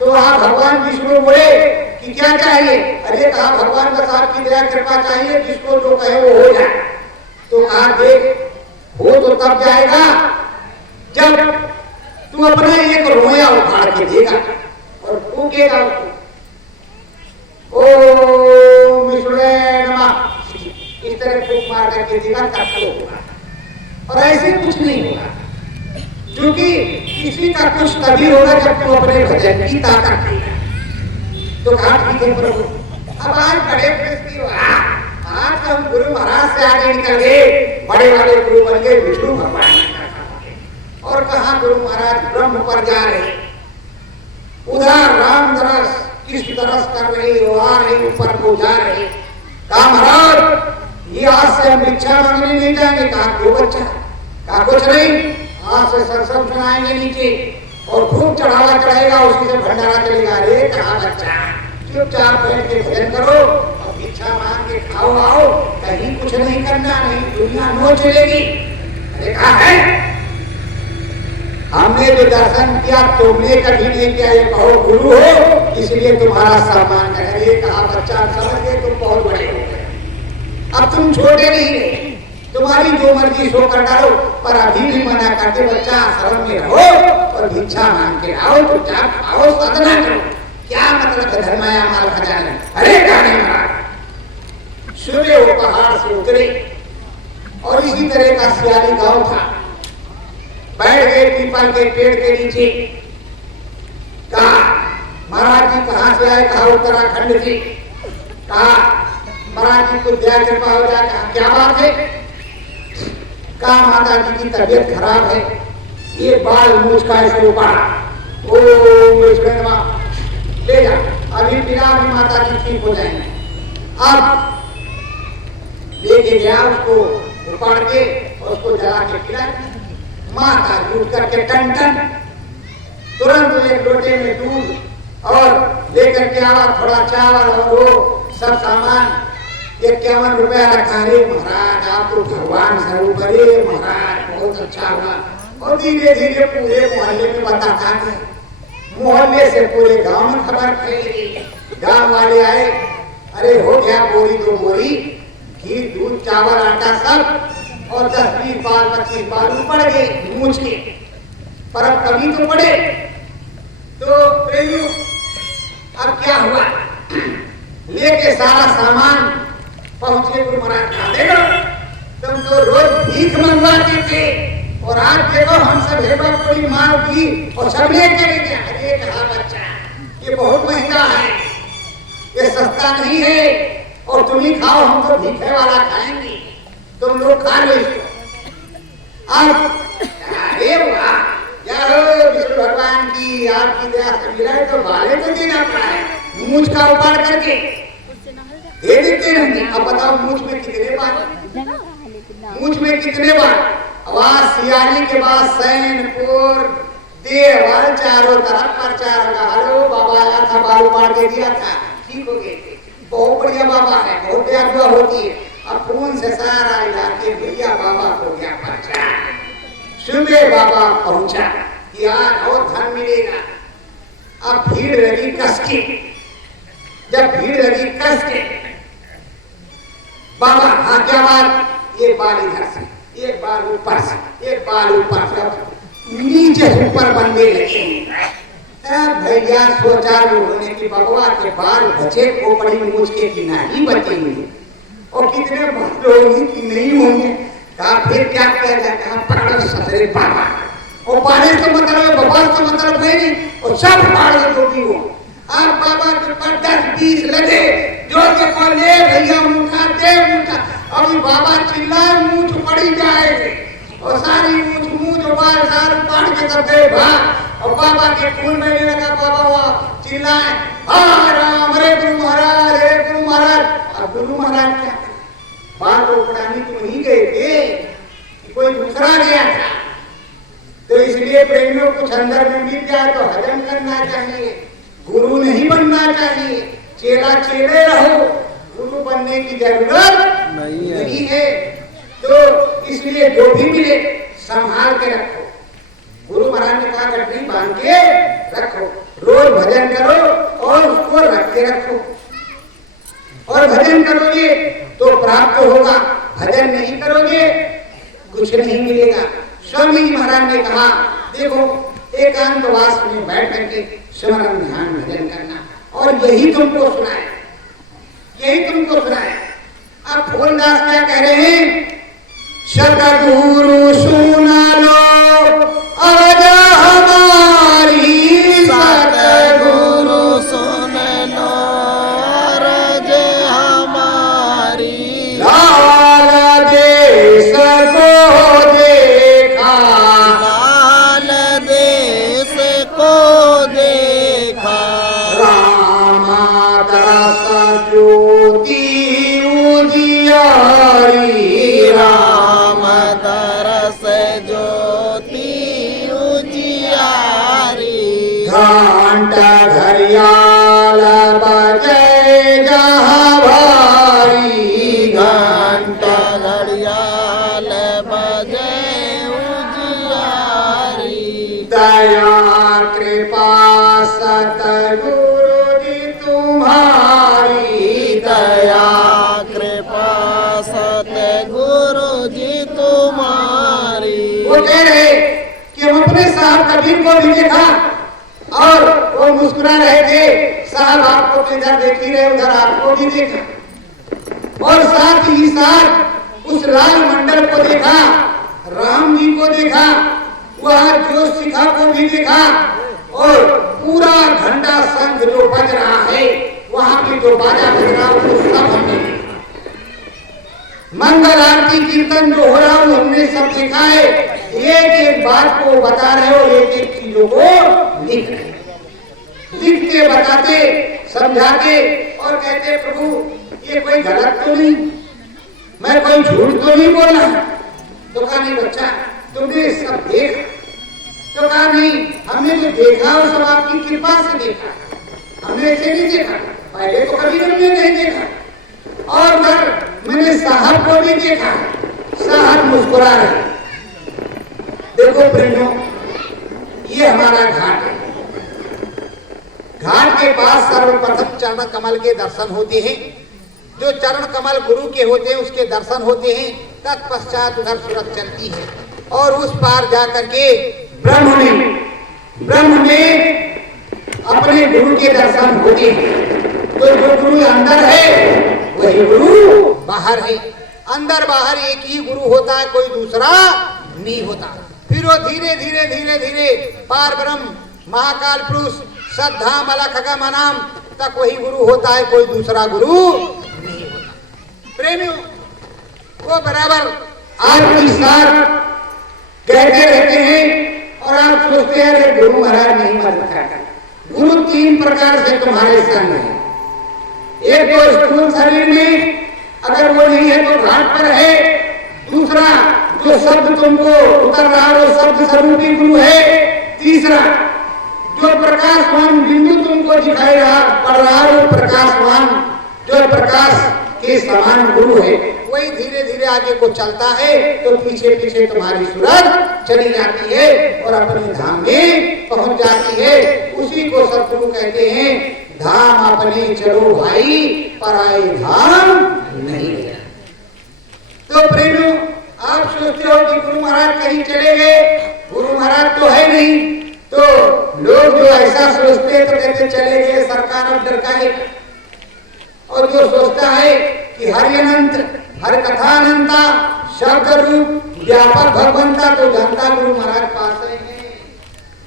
तो वहां भगवान विष्णु बोले कि क्या चाहिए। अरे कहा भगवान बस आपकी दया कृपा चाहिए, जिसको जो कहे वो हो जाए। तो कहा देख, हो तो तब जाएगा जब तू अपना एक रोया उखाड़ के देगा और फूकेगा उसको, ओम विष्णुवे नमः, इस तरह फूक मार करके देगा, तब तो होगा। और ऐसे कुछ नहीं होगा, क्योंकि किसी का कुछ तभी होगा जब तू अपने भजन की ताकत देगा। तो कहा ठीक है प्रभु, अब आज बड़े खुश हो, आज हम गुरु महाराज से आगे निकल गए, बड़े वाले गुरु बन गए विष्णु भगवान। और कहा गुरु महाराज ब्रह्म पर जा रहे, उधर राम दरस कृष्ण दरस कर रहे, वो आ रहे, ऊपर को जा रहे। कहा महाराज ये आज से हम भिक्षा मांगने नहीं जाएंगे। कहा क्यों बच्चा? कहा कुछ नहीं, आज से सरसम सुनाएंगे नीचे और खूब चढ़ावा चढ़ेगा, उसी से भंडारा चलेगा। अरे कहा बच्चा, चुपचाप बैठ के भजन करो और भिक्षा मांग के खाओ आओ, कहीं कुछ नहीं करना, नहीं दुनिया नो चलेगी। अरे कहा है, हमने जो दर्शन किया तुमने कभी नहीं किया, ये कहो गुरु हो इसलिए तुम्हारा सम्मान करें। ये कहा बच्चा समझ गए, तुम बहुत बड़े हो गए, अब तुम छोटे नहीं रहे, तुम्हारी जो मर्जी सो कर डालो, पर अभी भी मना करते बच्चा आश्रम में रहो और भिक्षा मांग के आओ, तो जाप आओ, साधना करो। क्या मतलब धर्माया माल खजाना। अरे गाने महाराज सूर्य वो पहाड़ से उतरे, और इसी तरह का सियाली गांव था। बैठ गए पीपल के पेड़ के नीचे। कहा महाराज जी कहाँ से आए? कहा उत्तराखंड से। कहा महाराज जी को दया कृपा हो जाए। कहा क्या बात है? कहा माता जी की तबीयत खराब है, ये बाल मूछ का ऐसे उपाड़ा, ओम विष्णु नमः, ले जा अभी पिला, अभी माता जी ठीक हो जाएंगे। अब लेके गया उसको, उपाड़ के और उसको जला के पिला। माता जी उठ करके टन टन तुरंत एक लोटे में दूध और लेकर के आवा, थोड़ा चावल और वो सब सामान, 51 रुपया रखा। रे महाराज आप तो भगवान स्वरूप, अरे महाराज बहुत अच्छा हुआ। और धीरे धीरे पूरे मोहल्ले में बताता है, मोहल्ले से पूरे गांव में खबर फैली। गांव वाले आए, अरे हो गया बोरी 2 बोरी घी दूध चावल आटा सब, और 10-20 बाल 25 बाल पड़ गए मूछ के, पर अब कभी तो पड़े। तो प्रेमियों अब क्या हुआ, लेके सारा सामान पहुंचे गुरु महाराज का। देखो तुम तो रोज भीख मंगवाते थे, और आज देखो हम सब हेबा कोई मार दी और सब ले चले गए। अरे कहा बच्चा ये बहुत महंगा है, ये सस्ता नहीं है, और तुम ही खाओ, हम तो भीखे वाला खाएंगे, तुम लोग खा लो इसको। अब अरे वाह, यार विष्णु भगवान की आपकी दया से मिला है, तो बाले तो देना पड़ा है। मूंछ का उपाड़ करके दे देते रहते। अब बताओ मूंछ में कितने बार, मूंछ में कितने बार, आवाज सियाली के बाद सैनपुर देवल चारों तरफ प्रचार का, हेलो बाबा आया था, बाल उपाड़ के दिया था, ठीक हो गए, बहुत बढ़िया बाबा है, बहुत दुआ होती है। अब फोन से सारा इलाके भैया बाबा को गया प्रचार, सुबह बाबा पहुंचा, यार और धन मिलेगा। अब भीड़ लगी कस के, जब भीड़ लगी कस के, बाबा हाँ क्या बात, ये बाल इधर से, ये बाल ऊपर से, ये बाल ऊपर से, नीचे ऊपर बनने लगे। भैया सोचा लोगों ने कि भगवा के बाल बचे, खोपड़ी मूछ के किनारे बचेंगे, और कितने होंगे कि नहीं होंगे। कहा फिर क्या किया जाए, कहा पकड़ ससरे बाबा, और बारिश तो मतलब बबाल तो मतलब नहीं, और सब फाड़ दो भी हो। अब बाबा के पर 10-20 लगे, जो के बोले भैया मुठा दे मुठा, अभी बाबा चिल्लाए मूछ पड़ी जाएगी, और सारी मूछ बाल सार पाड़ के सब गए भाग, और बाबा के खून में लगा। बाबा वहाँ चिल्लाए हाँ राम, रे गुरु महाराज, रे गुरु महाराज। अब गुरु महाराज क्या बाल को पढ़ाने तो नहीं गए थे कि कोई दूसरा गया था, तो इसलिए प्रेमियों कुछ अंदर में मिल जाए तो हजम करना चाहिए, गुरु नहीं बनना चाहिए, चेला चेले रहो, गुरु बनने की जरूरत नहीं है। तो इसलिए जो भी मिले संभाल के रखो, गुरु महाराज ने कहा गठरी बांध के रखो, रोज भजन करो और उसको रख के रखो, और भजन करोगे तो प्राप्त होगा, भजन नहीं करोगे कुछ नहीं मिलेगा। स्वामी महाराज ने कहा देखो एकांतवास में बैठ करके स्मरण ध्यान भजन करना, और यही तुमको सुनाए, यही तुमको सुनाए। अब फूलदास क्या कह रहे हैं, सतगुरु सुना लो अरज हमारी, सतगुरु सुन लो अरज हमारी, लाल देश को देखा, लाल देश को देखा, रामा तरस ज्योति उजियारी, राम तरस ज्योति उजियारी, घंटा घड़ियाल बजे जहाँ भारी, घंटा घड़ियाल बजे उजियारी, दया कृपा सतगुरु जी तुम्हारी, दया कृपा सतगुरु जी तुम्हारी। वो कह रहे कि हम अपने साहब कबीर को भी देखा, और वो मुस्कुरा रहे थे, साहब आपको तो इधर देख ही रहे, उधर आपको भी देखा, और साथ ही साथ उस लाल मंडल को देखा, राम जी को देखा, वहाँ जो शिखा को भी देखा, और पूरा घंटा संघ जो बज रहा है, वहाँ पे जो बाजा बज रहा है वो सब हमने देखा, मंगल आरती कीर्तन जो हो रहा है हमने सब देखा है। एक एक बात को बता रहे हो, एक एक चीजों को लिख रहे, लिख के बताते समझाते, और कहते प्रभु ये कोई गलत तो नहीं, मैं कोई झूठ तो नहीं बोल रहा। तो कहा नहीं बच्चा तुमने सब देखा, तो कहा नहीं हमने जो देखा वो सब आपकी कृपा से देखा, हमने ऐसे नहीं देखा, पहले तो कभी हमने नहीं देखा, और मैंने साहब को भी देखा, साहब मुस्कुरा रहे। देखो प्रेमियों ये हमारा घाट है, घाट के पास सर्वप्रथम चरण कमल के दर्शन होते हैं, जो चरण कमल गुरु के होते हैं उसके दर्शन होते हैं, तत्पश्चात उधर सूरत चलती है, और उस पार जाकर के ब्रह्म में अपने गुरु के दर्शन होते हैं। तो जो गुरु अंदर है वही गुरु बाहर है, अंदर बाहर एक ही गुरु होता है, कोई दूसरा नहीं होता। फिर वो धीरे धीरे धीरे धीरे पार ब्रह्म महाकाल पुरुष सद्धाम अलखगम अनाम तक वही गुरु होता है, कोई दूसरा गुरु नहीं होता। प्रेमियों वो बराबर आपकी साथ कहते रहते हैं, और आप सोचते हैं अरे गुरु महाराज नहीं मर रखा है, गुरु तीन प्रकार से तुम्हारे संग है। एक तो स्थूल शरीर में, अगर वो नहीं है तो घाट पर है। दूसरा, जो शब्द तुमको उतर रहा है वो शब्द स्वरूपी गुरु है। तीसरा, जो प्रकाशवान बिंदु तुमको दिखाई पड़ रहा है वो प्रकाशवान, जो प्रकाश के समान गुरु है। वही धीरे धीरे आगे को चलता है तो पीछे पीछे तुम्हारी सूरत चली जाती है और अपने धाम में पहुंच जाती है। उसी को सतगुरु कहते हैं, धाम अपने चलो भाई, पराए धाम नहीं गया। तो प्रेमियों, आप सोचते हो कि गुरु महाराज कहीं चले गए, गुरु महाराज तो है नहीं। तो लोग जो ऐसा सोचते तो कहते चले गए, सरकार अब डरकाए। और जो सोचता है कि हरि अनंत, हर कथा अनंता, शब्द रूप व्यापक भगवंता, तो जानता गुरु महाराज पास है।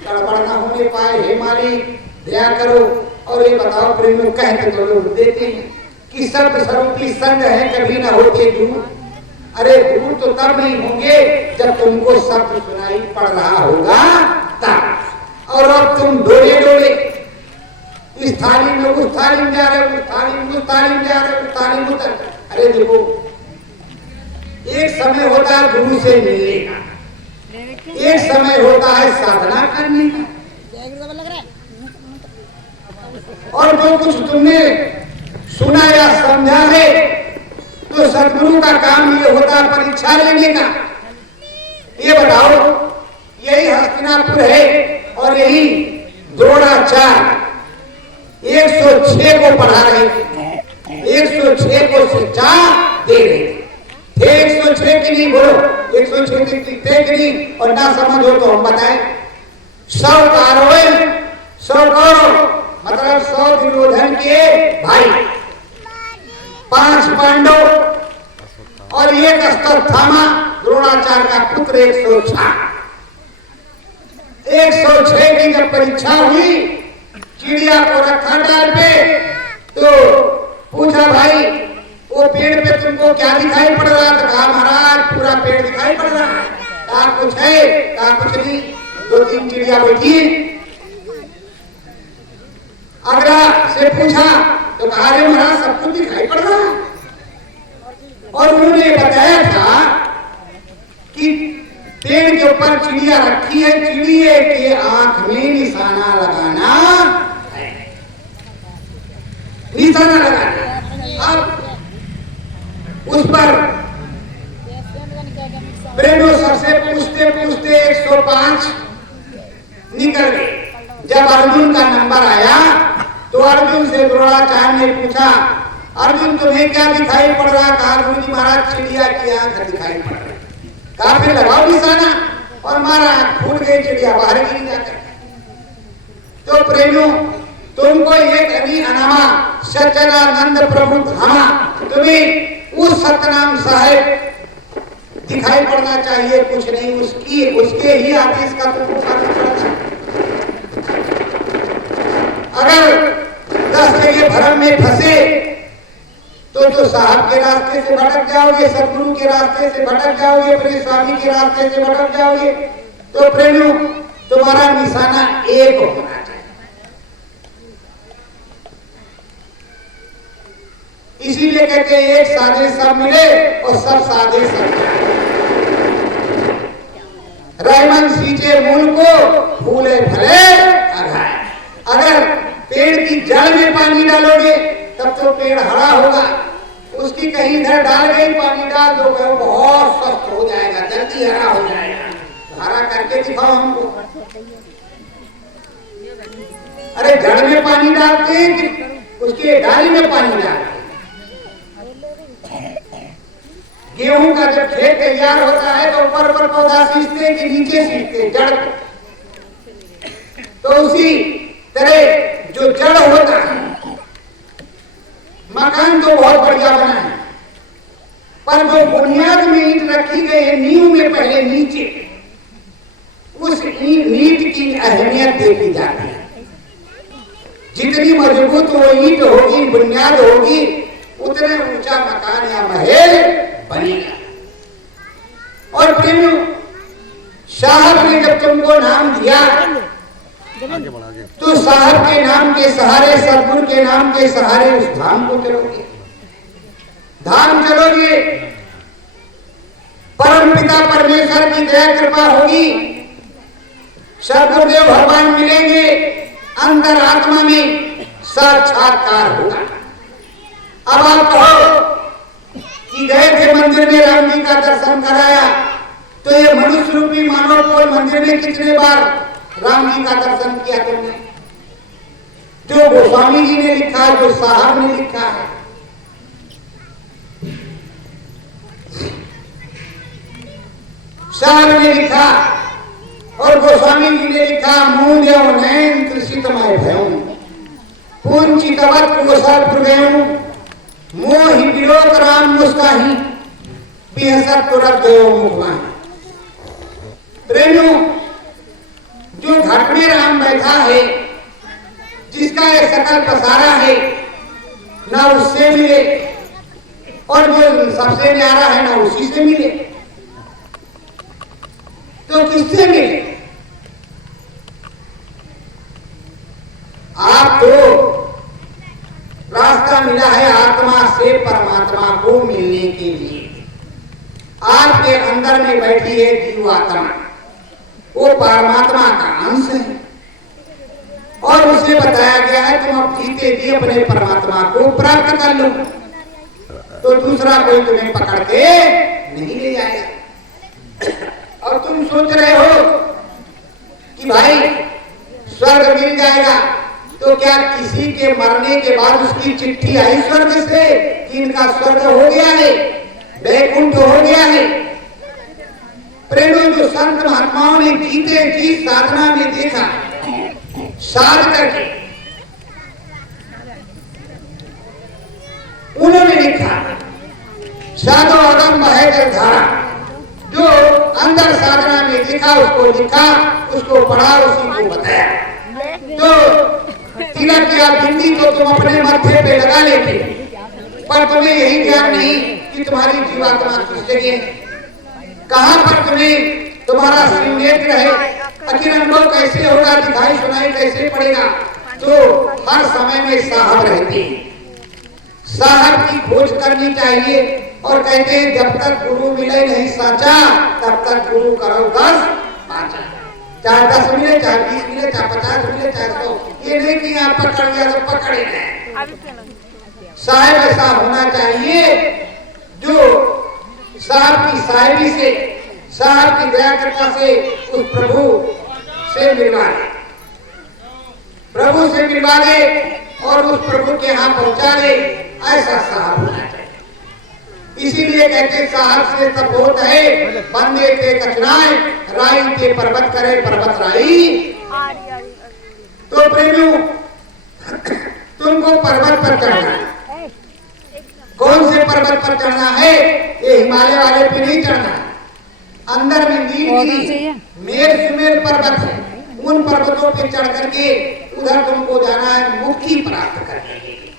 गड़बड़ न होने पाए, हे मालिक दया करो। और ये बताओ प्रेमियों, कहते तो लोग देते हैं कि शब्द स्वरूपी संग है, कभी ना होते दूर। अरे दूर तो तब नहीं होंगे जब तुमको शब्द सुनाई पड़ रहा होगा तब। और अब तुम डोले डोले इस थाली में उस थाली में जा रहे हो, उस थाली में उस थाली में जा रहे हो, उस थाली में उतर। अरे देखो, एक समय होता है गुरु से मिलने का, एक समय होता है साधना करने का। और जो कुछ तुमने सुना या समझा है तो सदगुरु का काम ये होता है परीक्षा लेने का। ये बताओ, यही हस्तिनापुर है और यही द्रोणाचार्य 106 को पढ़ा रहे थे, 106 को शिक्षा दे रहे थे। 106 की नहीं, बोलो 106 की थे कि नहीं? और ना समझ हो तो हम बताएं। 100 कौरव मतलब 100 दुर्योधन के भाई, 5 पांडव और 1 अश्वत्थामा द्रोणाचार्य का पुत्र। 106 की जब परीक्षा हुई, चिड़िया को रखा डाल पे, तो पूछा भाई वो पेड़ पे तुमको क्या दिखाई पड़ रहा? तो कहा महाराज पूरा पेड़ दिखाई पड़ रहा है। कहा कुछ है? कहा कुछ नहीं। 2-3 चिड़िया बैठी। अगला से पूछा तो कहा रे महाराज सब कुछ दिखाई पड़ रहा है। और उन्होंने बताया था कि पेड़ के ऊपर चिड़िया रखी है, चिड़िए के आंख में निशाना लगाना है, निशाना लगाना। अब उस पर प्रेमियों सबसे पूछते पूछते 105 निकल गए। जब अर्जुन का नंबर आया तो अर्जुन से द्रोणाचार्य ने पूछा, अर्जुन तुम्हें क्या दिखाई पड़ रहा? कहा गुरु जी महाराज चिड़िया की आंख दिखाई पड़ रही। कहा फिर लगाओ निशाना, और मारा, फूट गई चिड़िया, बाहर गिरी जाकर। तो प्रेमियों, तुमको एक अभी अनामा सच्चिदानंद प्रभु धामा, तुम्हें उस सतनाम साहेब दिखाई पड़ना चाहिए, कुछ नहीं। उसके ही आदेश का तुमको पालन करना चाहिए। अगर 10 जगह भ्रम में फंसे तो साहब के रास्ते से भटक जाओगे, सदगुरु के रास्ते से भटक जाओगे, अपने स्वामी के रास्ते से भटक जाओगे। तो प्रेमियों, तुम्हारा निशाना एक होना चाहिए। इसीलिए कहते हैं एक साधे सब मिले और सब साधे सब जाए। रहमन सींचे मूल को, फूले फले अघाए। अगर पेड़ की जड़ में पानी डालोगे तब तो पेड़ हरा होगा। उसकी कहीं इधर डाल गई, पानी डाल दो, बहुत स्वस्थ हो जाएगा, जल्दी हरा हो जाएगा। हरा करके दिखाओ हमको। अरे जड़ में पानी डालते हैं कि उसके डाली में पानी डालते? गेहूं का जब खेत तैयार होता है तो ऊपर ऊपर पौधा सींचते हैं कि नीचे सींचते जड़ को? तो उसी तरह जो जड़ होता है, मकान तो बहुत बढ़िया बना है, पर जो बुनियाद में ईंट रखी गई है, नींव में पहले नीचे, उस ईंट की अहमियत देखी जाती है। जितनी मजबूत वो ईंट होगी, बुनियाद होगी, उतने ऊंचा मकान या महल बनेगा। और प्रेमियों, साहब ने जब तुमको नाम दिया तो साहब के नाम के सहारे, सदगुरु के नाम के सहारे उस धाम को चलोगे, धाम चलोगे, परम पिता परमेश्वर की दया कृपा होगी, सदगुरुदेव भगवान मिलेंगे, अंदर आत्मा में साक्षात्कार होगा। अब आप कहो कि गए थे मंदिर में, राम जी का दर्शन कराया, तो ये मनुष्य रूपी मानव को मंदिर में कितने बार राम जी का दर्शन किया तुमने? जो गोस्वामी जी ने लिखा, जो साहब ने लिखा है, साहब ने लिखा और गोस्वामी जी ने लिखा, मूल नैन तृषितमय भयं पूंचितवत कोसल प्रगयं मोहि विलोक राम मुस्काही बिहसत तुरत गयो मुखवाही। प्रेमियों, जो घाट में राम बैठा है, जिसका ये सकल पसारा है, ना उससे मिले, और जो सबसे न्यारा है ना उसी से मिले, तो किससे मिले? आपको रास्ता मिला है आत्मा से परमात्मा को मिलने के लिए। आपके अंदर में बैठी है जीव आत्मा, वो परमात्मा का अंश है, और उसे बताया गया है तुम अब जीते जी अपने परमात्मा को प्राप्त कर लो, तो दूसरा कोई तुम्हें पकड़ के नहीं ले जाएगा। और तुम सोच रहे हो कि भाई स्वर्ग मिल जाएगा, तो क्या किसी के मरने के बाद उसकी चिट्ठी आई स्वर्ग से कि इनका स्वर्ग हो गया है, वैकुंठ हो गया है? प्रेमियों, जो संत महात्माओं ने जीते जी साधना में देखा, साध करके उन्होंने लिखा, साधो अगम है जलधारा, जो अंदर साधना में देखा उसको लिखा, उसको पढ़ा, उसी को बताया। तो तिलक या बिंदी तो तुम अपने माथे पे लगा लेते, पर तुम्हें यही ज्ञान नहीं कि तुम्हारी जीवात्मा किस जगह है, कहां पर तुम्हें तुम्हारा श्रीनेत्र है, अखिल अनुभव कैसे होगा, दिखाई सुनाई कैसे पड़ेगा। तो हर समय में साहब रहते हैं, साहब की खोज करनी चाहिए। और कहते हैं जब तक गुरु मिले नहीं साचा, तब तक गुरु करो 10 पाचा, चाहे 10 मिले, चाहे 20 मिले, चाहे 50 मिले, चाहे 100। ये नहीं कि आप पकड़ गया तो पकड़े गए। साहिब ऐसा होना चाहिए जो साहब की साहिबी से, साहब की दया कृपा से उस प्रभु से मिलवा ले, प्रभु से मिलवा ले और उस प्रभु के यहाँ पहुंचा ले, ऐसा साहब होना चाहिए। इसीलिए कहते साहब से सपोत है, बंदे के कचनाए, राई के पर्वत करे पर्वत राई। तो प्रेमियों, तुमको पर्वत पर चढ़ना है। कौन से पर्वत पर चढ़ना है? ये हिमालय वाले पे नहीं चढ़ना। अंदर में नीलगिरी, मेर सुमेर पर्वत है, उन पर्वतों पे चढ़ करके उधर तुमको जाना है मुक्ति प्राप्त करने के लिए।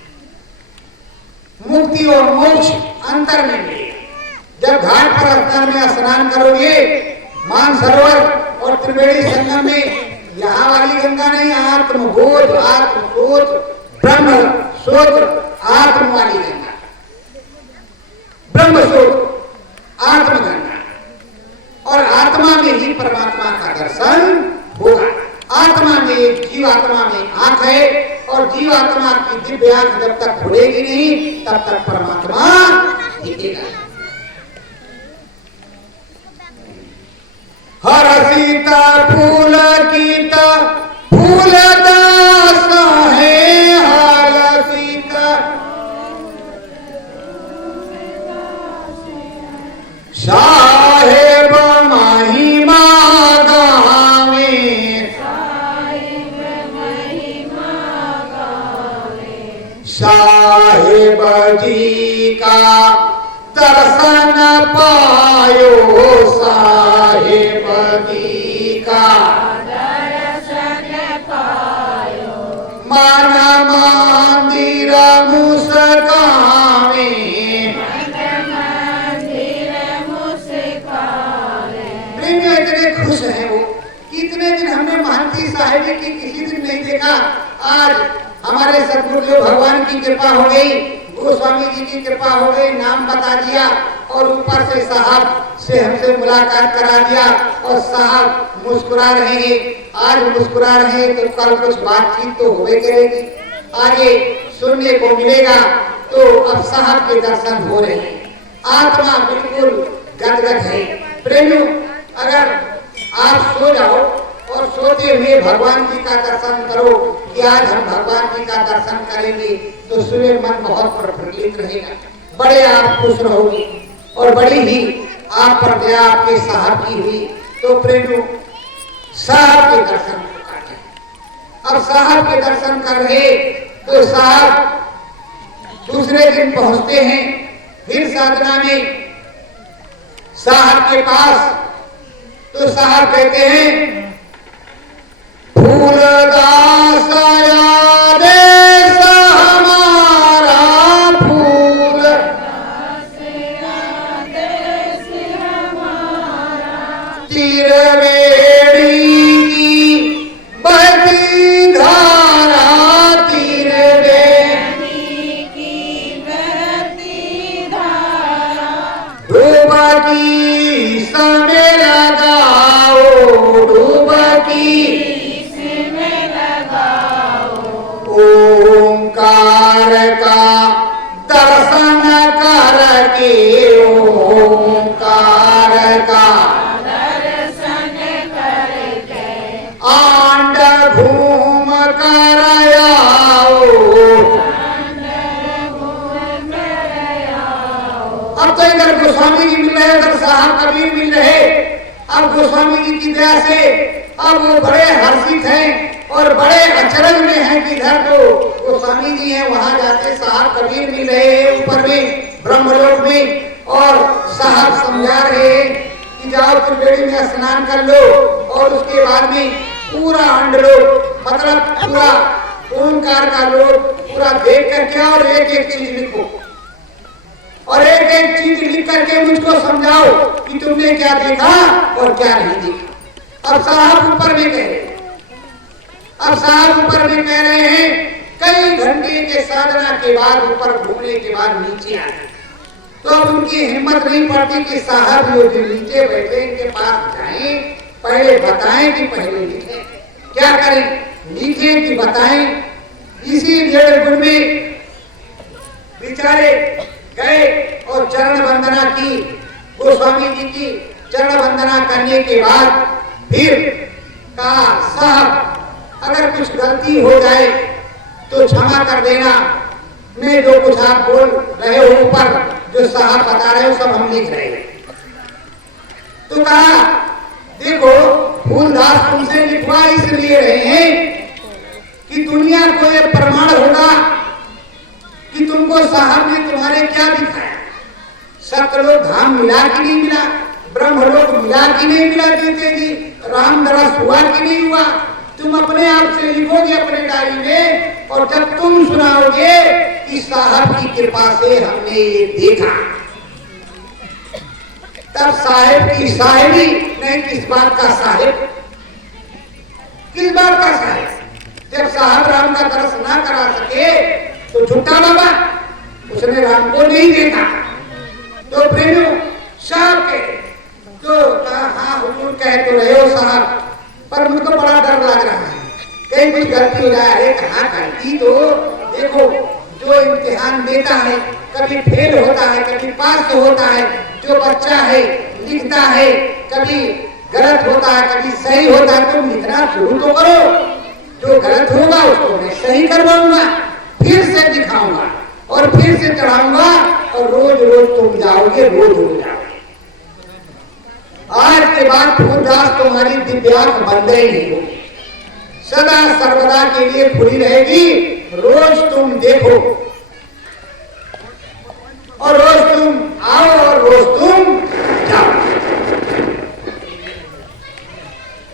मुक्ति और मोक्ष अंतर में मिले। जब घाट पर स्नान में स्नान करोगे, मानसरोवर और त्रिवेणी संगम में, यहाँ वाली गंगा नहीं, आत्मबोध, आत्मबोध, ब्रह्म शोध, आत्म वाली गंगा, ब्रह्म शोध, आत्मगंगा। और आत्मा में ही परमात्मा का दर्शन होगा। आत्मा में, जीवात्मा में आंख है, और जीवात्मा की दिव्य आंख जब तक खुलेगी नहीं, तब तक परमात्मा दिखेगा। हर सीता फूल कीता फूल दास है, हर सीता साहेब महिमा गावे, साहेब जी का दर्शन पायो, साहेब जी का दर्शन पायो, मन मंदिर मुस्कावे, इतने खुश हैं वो इतने दिन हमने महंती साहिबी की किसी दिन नहीं देखा। आज हमारे सतगुरुदेव भगवान की कृपा हो गई, गोस्वामी जी की कृपा हो गई, नाम बता दिया और ऊपर से साहब से हमसे मुलाकात करा दिया और साहब मुस्कुरा रहे हैं। आज मुस्कुरा रहे हैं तो कल कुछ बातचीत तो होवे करेगी, आगे सुनने को मिलेगा। तो अब साहब के दर्शन हो रहे हैं, आत्मा बिल्कुल गदगद है। प्रेमियों, अगर आप सो जाओ और सोते हुए भगवान जी का दर्शन करो कि आज हम भगवान जी का दर्शन करेंगे, तो सुबह मन बहुत प्रफुल्लित रहेगा, बड़े आप खुश रहोगे और बड़ी ही आप पर दया आपके साहब की हुई। तो प्रेमियों, साहब के दर्शन करते, अब साहब के दर्शन कर रहे तो साहब दूसरे दिन पहुंचते हैं फिर साधना में साहब के पास। तो साहब कहते हैं, फूलदास आदेश हमारा, फूल तिरवेड़ी की बहती धारा, तिरवेड़ी की बहती धारा, डूबकी समय लगाओ, डूबकी ओंकार का दर्शन करके, ओंकार का दर्शन करके आंड घूम कर आओ, अब तो इधर गोस्वामी जी मिल रहे, उधर साहब कबीर मिल रहे। अब गोस्वामी जी की दया से अब वो बड़े हर्षित हैं और बड़े अचरज में हैं कि इधर तो गोस्वामी जी हैं, वहां जाके साहब कबीर मिल रहे हैं ऊपर में ब्रह्मलोक में, और साहब समझा रहे हैं कि जाओ त्रिवेणी में स्नान कर लो और उसके बाद में पूरा अंड लो, मतलब पूरा ओंकार का लो, पूरा देख करके और एक एक चीज लिखो और एक एक चीज लिख करके मुझको समझाओ कि तुमने क्या देखा और क्या नहीं देखा। अब साहब ऊपर में कह रहे, अब साहब ऊपर में कह रहे हैं, कई घंटे के साधना के बाद ऊपर घूमने के बाद नीचे आ गए। तो अब उनकी हिम्मत नहीं पड़ती कि साहब जो नीचे बैठे इनके पास जाएं, पहले बताएं कि पहले लिखें, क्या करें, लिखें कि बताएं। इसी डेढ़ गुण में बेचारे गए और चरण वंदना की, गोस्वामी जी की चरण वंदना करने के बाद फिर कहा, साहब अगर कुछ गलती हो जाए तो क्षमा कर देना, मैं जो कुछ आप बोल रहे हो ऊपर जो साहब बता रहे हो सब हम लिख रहे हैं। तो कहा, देखो फूलदास तुमसे लिखवा इसलिए रहे हैं कि दुनिया को यह प्रमाण होगा कि तुमको साहब ने तुम्हारे क्या दिखाया, सतलोक धाम मिला कि नहीं मिला, ब्रह्मलोक मिला कि नहीं मिला, देते जी राम दरस हुआ कि नहीं हुआ, तुम अपने आप से लिखोगे अपने डायरी में, और जब तुम सुनाओगे कि साहब की कृपा से हमने ये देखा, तब साहेब की साहेबी नहीं, किस बात का साहेब, किस बात का साहेब। जब साहब राम का दर्श ना करा सके तो झूठा बाबा, उसने राम को नहीं देखा। तो प्रेमियों साहब के तो हाँ हुजूर कह तो रहे हो साहब, पर मुझको बड़ा डर लग रहा है, कहीं कुछ गलती हो जाए। अरे कहाँ गलती, तो देखो जो इम्तिहान देता है कभी फेल होता है कभी पास तो होता है, जो बच्चा है लिखता है कभी गलत होता है कभी सही होता है, तुम लिखना शुरू तो करो, जो गलत होगा उसको मैं सही करवाऊंगा, फिर से दिखाऊंगा और फिर से चढ़ाऊंगा, और रोज रोज तुम जाओगे, रोज हो जाओगे। आज के बाद फूलदास तुम्हारी दिव्यांग बंद ही नहीं होगी, सदा सर्वदा के लिए खुली रहेगी। रोज तुम देखो और रोज तुम आओ और रोज तुम जाओ।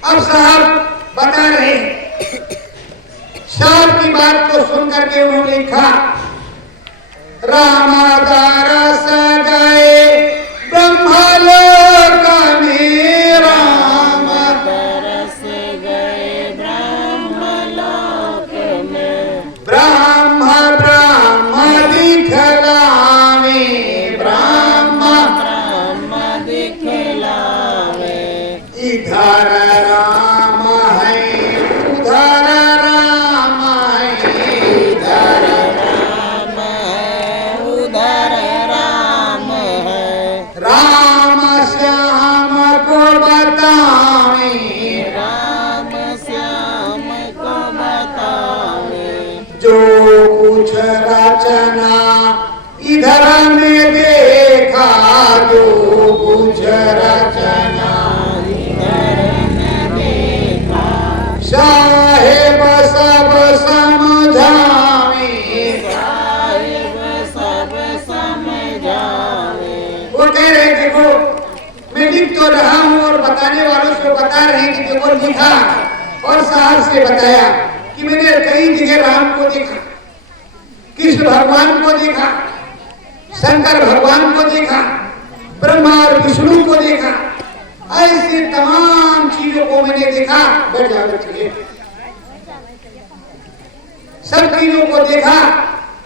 अब साहब बता रहे साहब की बात को सुनकर के उन्होंने लिखा, रामादारस गए ब्रह्मलोक में, राम दरस इधर राम है उधर राम है, इधर राम है उधर राम है, राम श्याम को बतावे, राम श्याम को बतावे, जो कुछ रचना इधर में देखा, जो कुछ रचना इधर में देखा, साहेब सब समझावे, साहिब सब समझावे। वो कह रहे देखो मैं लिख तो रहा हूँ और बताने वालों से बता रहे हैं कि देखो लिखा और साहब से बताया कि मैंने कई जगह राम को देखा, कृष्ण भगवान को देखा, शंकर भगवान को देखा, ब्रह्मा और विष्णु को देखा, ऐसे तमाम चीजों को मैंने देखा। बैठ जाओ बच्चे, सब चीजों को देखा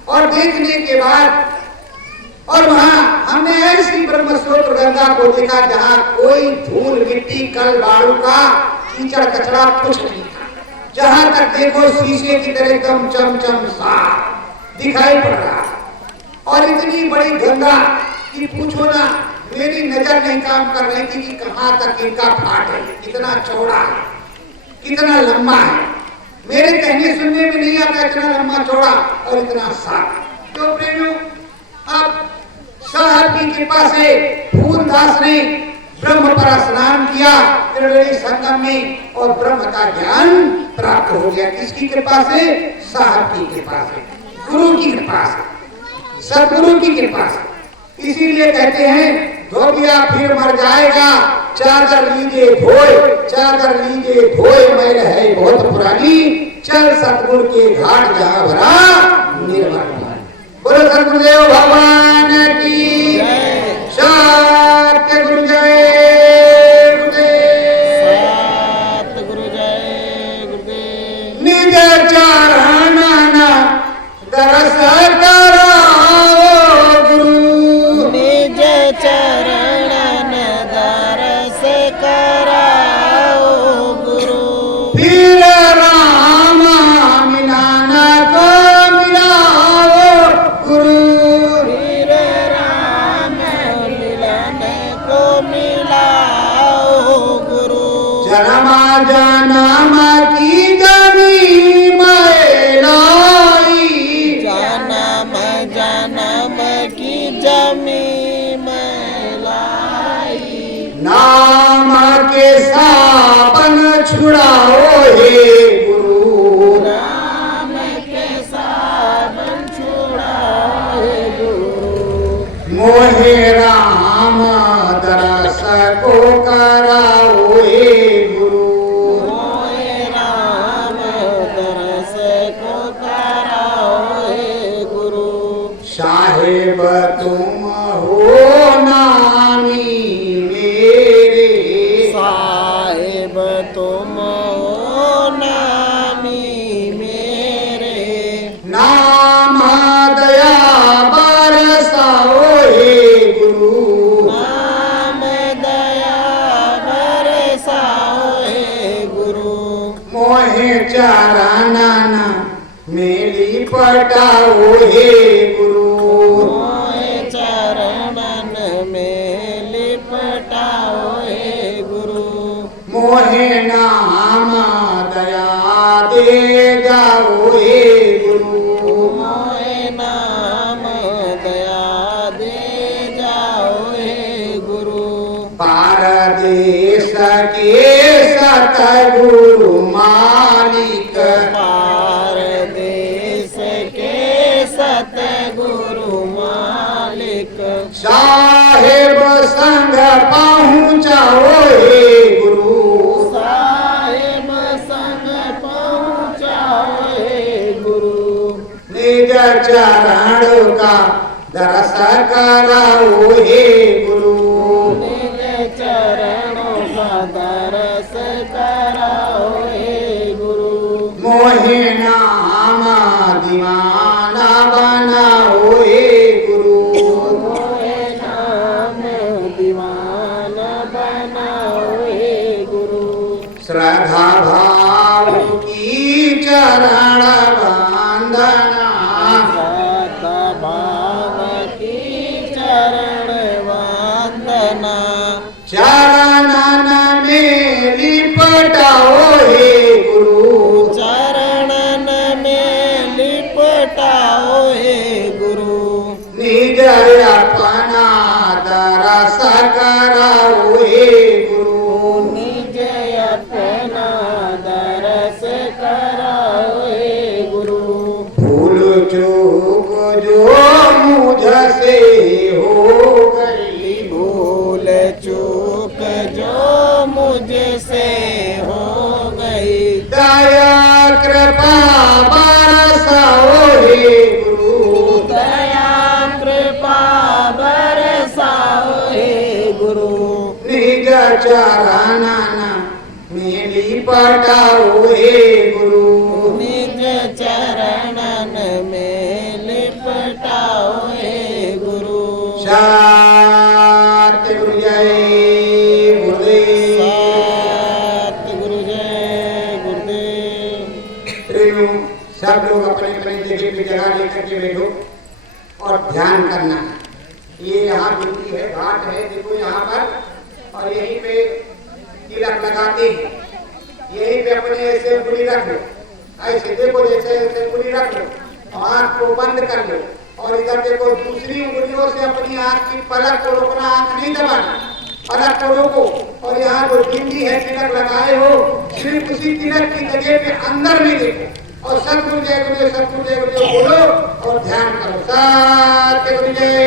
और देखने के बाद और वहां हमने ऐसी ब्रह्म स्रोत गंगा को देखा जहां कोई धूल मिट्टी कल बाड़ू का कीचड़ कचरा कुछ नहीं था, जहां तक देखो शीशे की तरह एकदम चमचम साफ दिखाई पड़ रहा। और इतनी बड़ी गंगा कि पूछो ना, मेरी नजर नहीं काम कर रही थी कि कहां तक इनका फाट है, कितना चौड़ा है, कितना लंबा है। मेरे कहने सुनने में नहीं आता इतना लंबा चौड़ा और इतना साफ। तो प्रेमियों, अब साहब की कृपा से फूलदास ने ब्रह्म पर स्नान किया त्रिवेणी संगम में और ब्रह्म का ज्ञान प्राप्त हो गया। किसकी कृपा से? साहब की कृपा से, गुरु की कृपा से, सदगुरु की कृपा से। इसीलिए कहते हैं धोबिया फिर मर जाएगा, चादर लीजिए धोए, चादर लीजिए धोए, मैल है बहुत पुरानी, चल सतगुरु के घाट जहां भरा निर्मल। बोलो सतगुरुदेव भगवान की सत्य गुरु जय गुरुदेव, सतगुरु जय गुरुदेव। निज चरण दरस कराओ गुरु, निज चरणन दरस कराओ गुरु, फिर राम मिलन को मिलाओ गुरु, फिर राम मिलन को मिलाओ गुरु। जन्मा जन्म की जमी मैलाई, जन्म जन्म की जमी मैलाई, नाम के साबन छुड़ाओ हे गुरु, राम के साबन छुड़ाओ हे गुरु। मोहे राम दरस को कराओ हे गुरु, मोहे राम दरस को कराओ हे गुरु। साहेब तुम हो नामी मेरे, साहिब तुम हो नामी मेरे, नाम दया बरसाओ हे गुरु, नाम दया बरसाओ हे गुरु। मोहे चरणन मेली पटाओ हे गुरु, मोहे चरणन में लिपटाओ हे गुरु। मोहे नाम दया दे जाओ हे गुरु, मोहे नाम दया दे जाओ हे गुरु। पारदेश के सतगुरु मालिक, पार देश के सतगुरु मालिक, साहेब संग पहुँचाओ हे गुरु, साहिब संग पहुँचाओ हे गुरु। निज चरण का दरस कराओ हे गुरु, निज चरणों का दरस कराओ हे गुरु। मोहे नाम दीवाना बनाओ हे गुरु, मोहे नाम दीवाना बनाओ हे गुरु। अपना चरणन में लिपटाओ हे गुरु चरणन में लिपटाओ हे गुरु निज अपना दरस कराओ हे गुरु निज अपना दरस कराओ हे गुरु भूल चूक जो मुझसे हो गई भूल चूक जो मुझसे हो गई दया कृपा बरसाओ हे गुरु दया कृपा बरसाओ हे गुरु निज चरणन में लिपटाओ हे गुरु निज चरणन में लिपटाओ हे गुरु सतगुरु जय गुरुदेव सतगुरु जय गुरुदेव प्रेमियों सब लोग अपने अपने जगह पे जगह लेकर के बैठो और ध्यान करना है। ये यहाँ ड्यूटी है, घाट है, देखो यहाँ पर, और यहीं पे तिलक लगाते हैं, यहीं पे अपने ऐसे उंगली रख लो, ऐसे देखो जैसे ऐसे उंगली रख लो, आँख को बंद कर लो, और इधर देखो दूसरी उंगलियों से अपनी आँख की पलक को रोकना, आँख नहीं दबाना, पलक को रोको, और यहाँ जो बिंदी है तिलक लगाए हो सिर्फ उसी तिलक की जगह पे अंदर में देखो और सतगुरु जय गुरुदेव बोलो और ध्यान करो। सतगुरु जय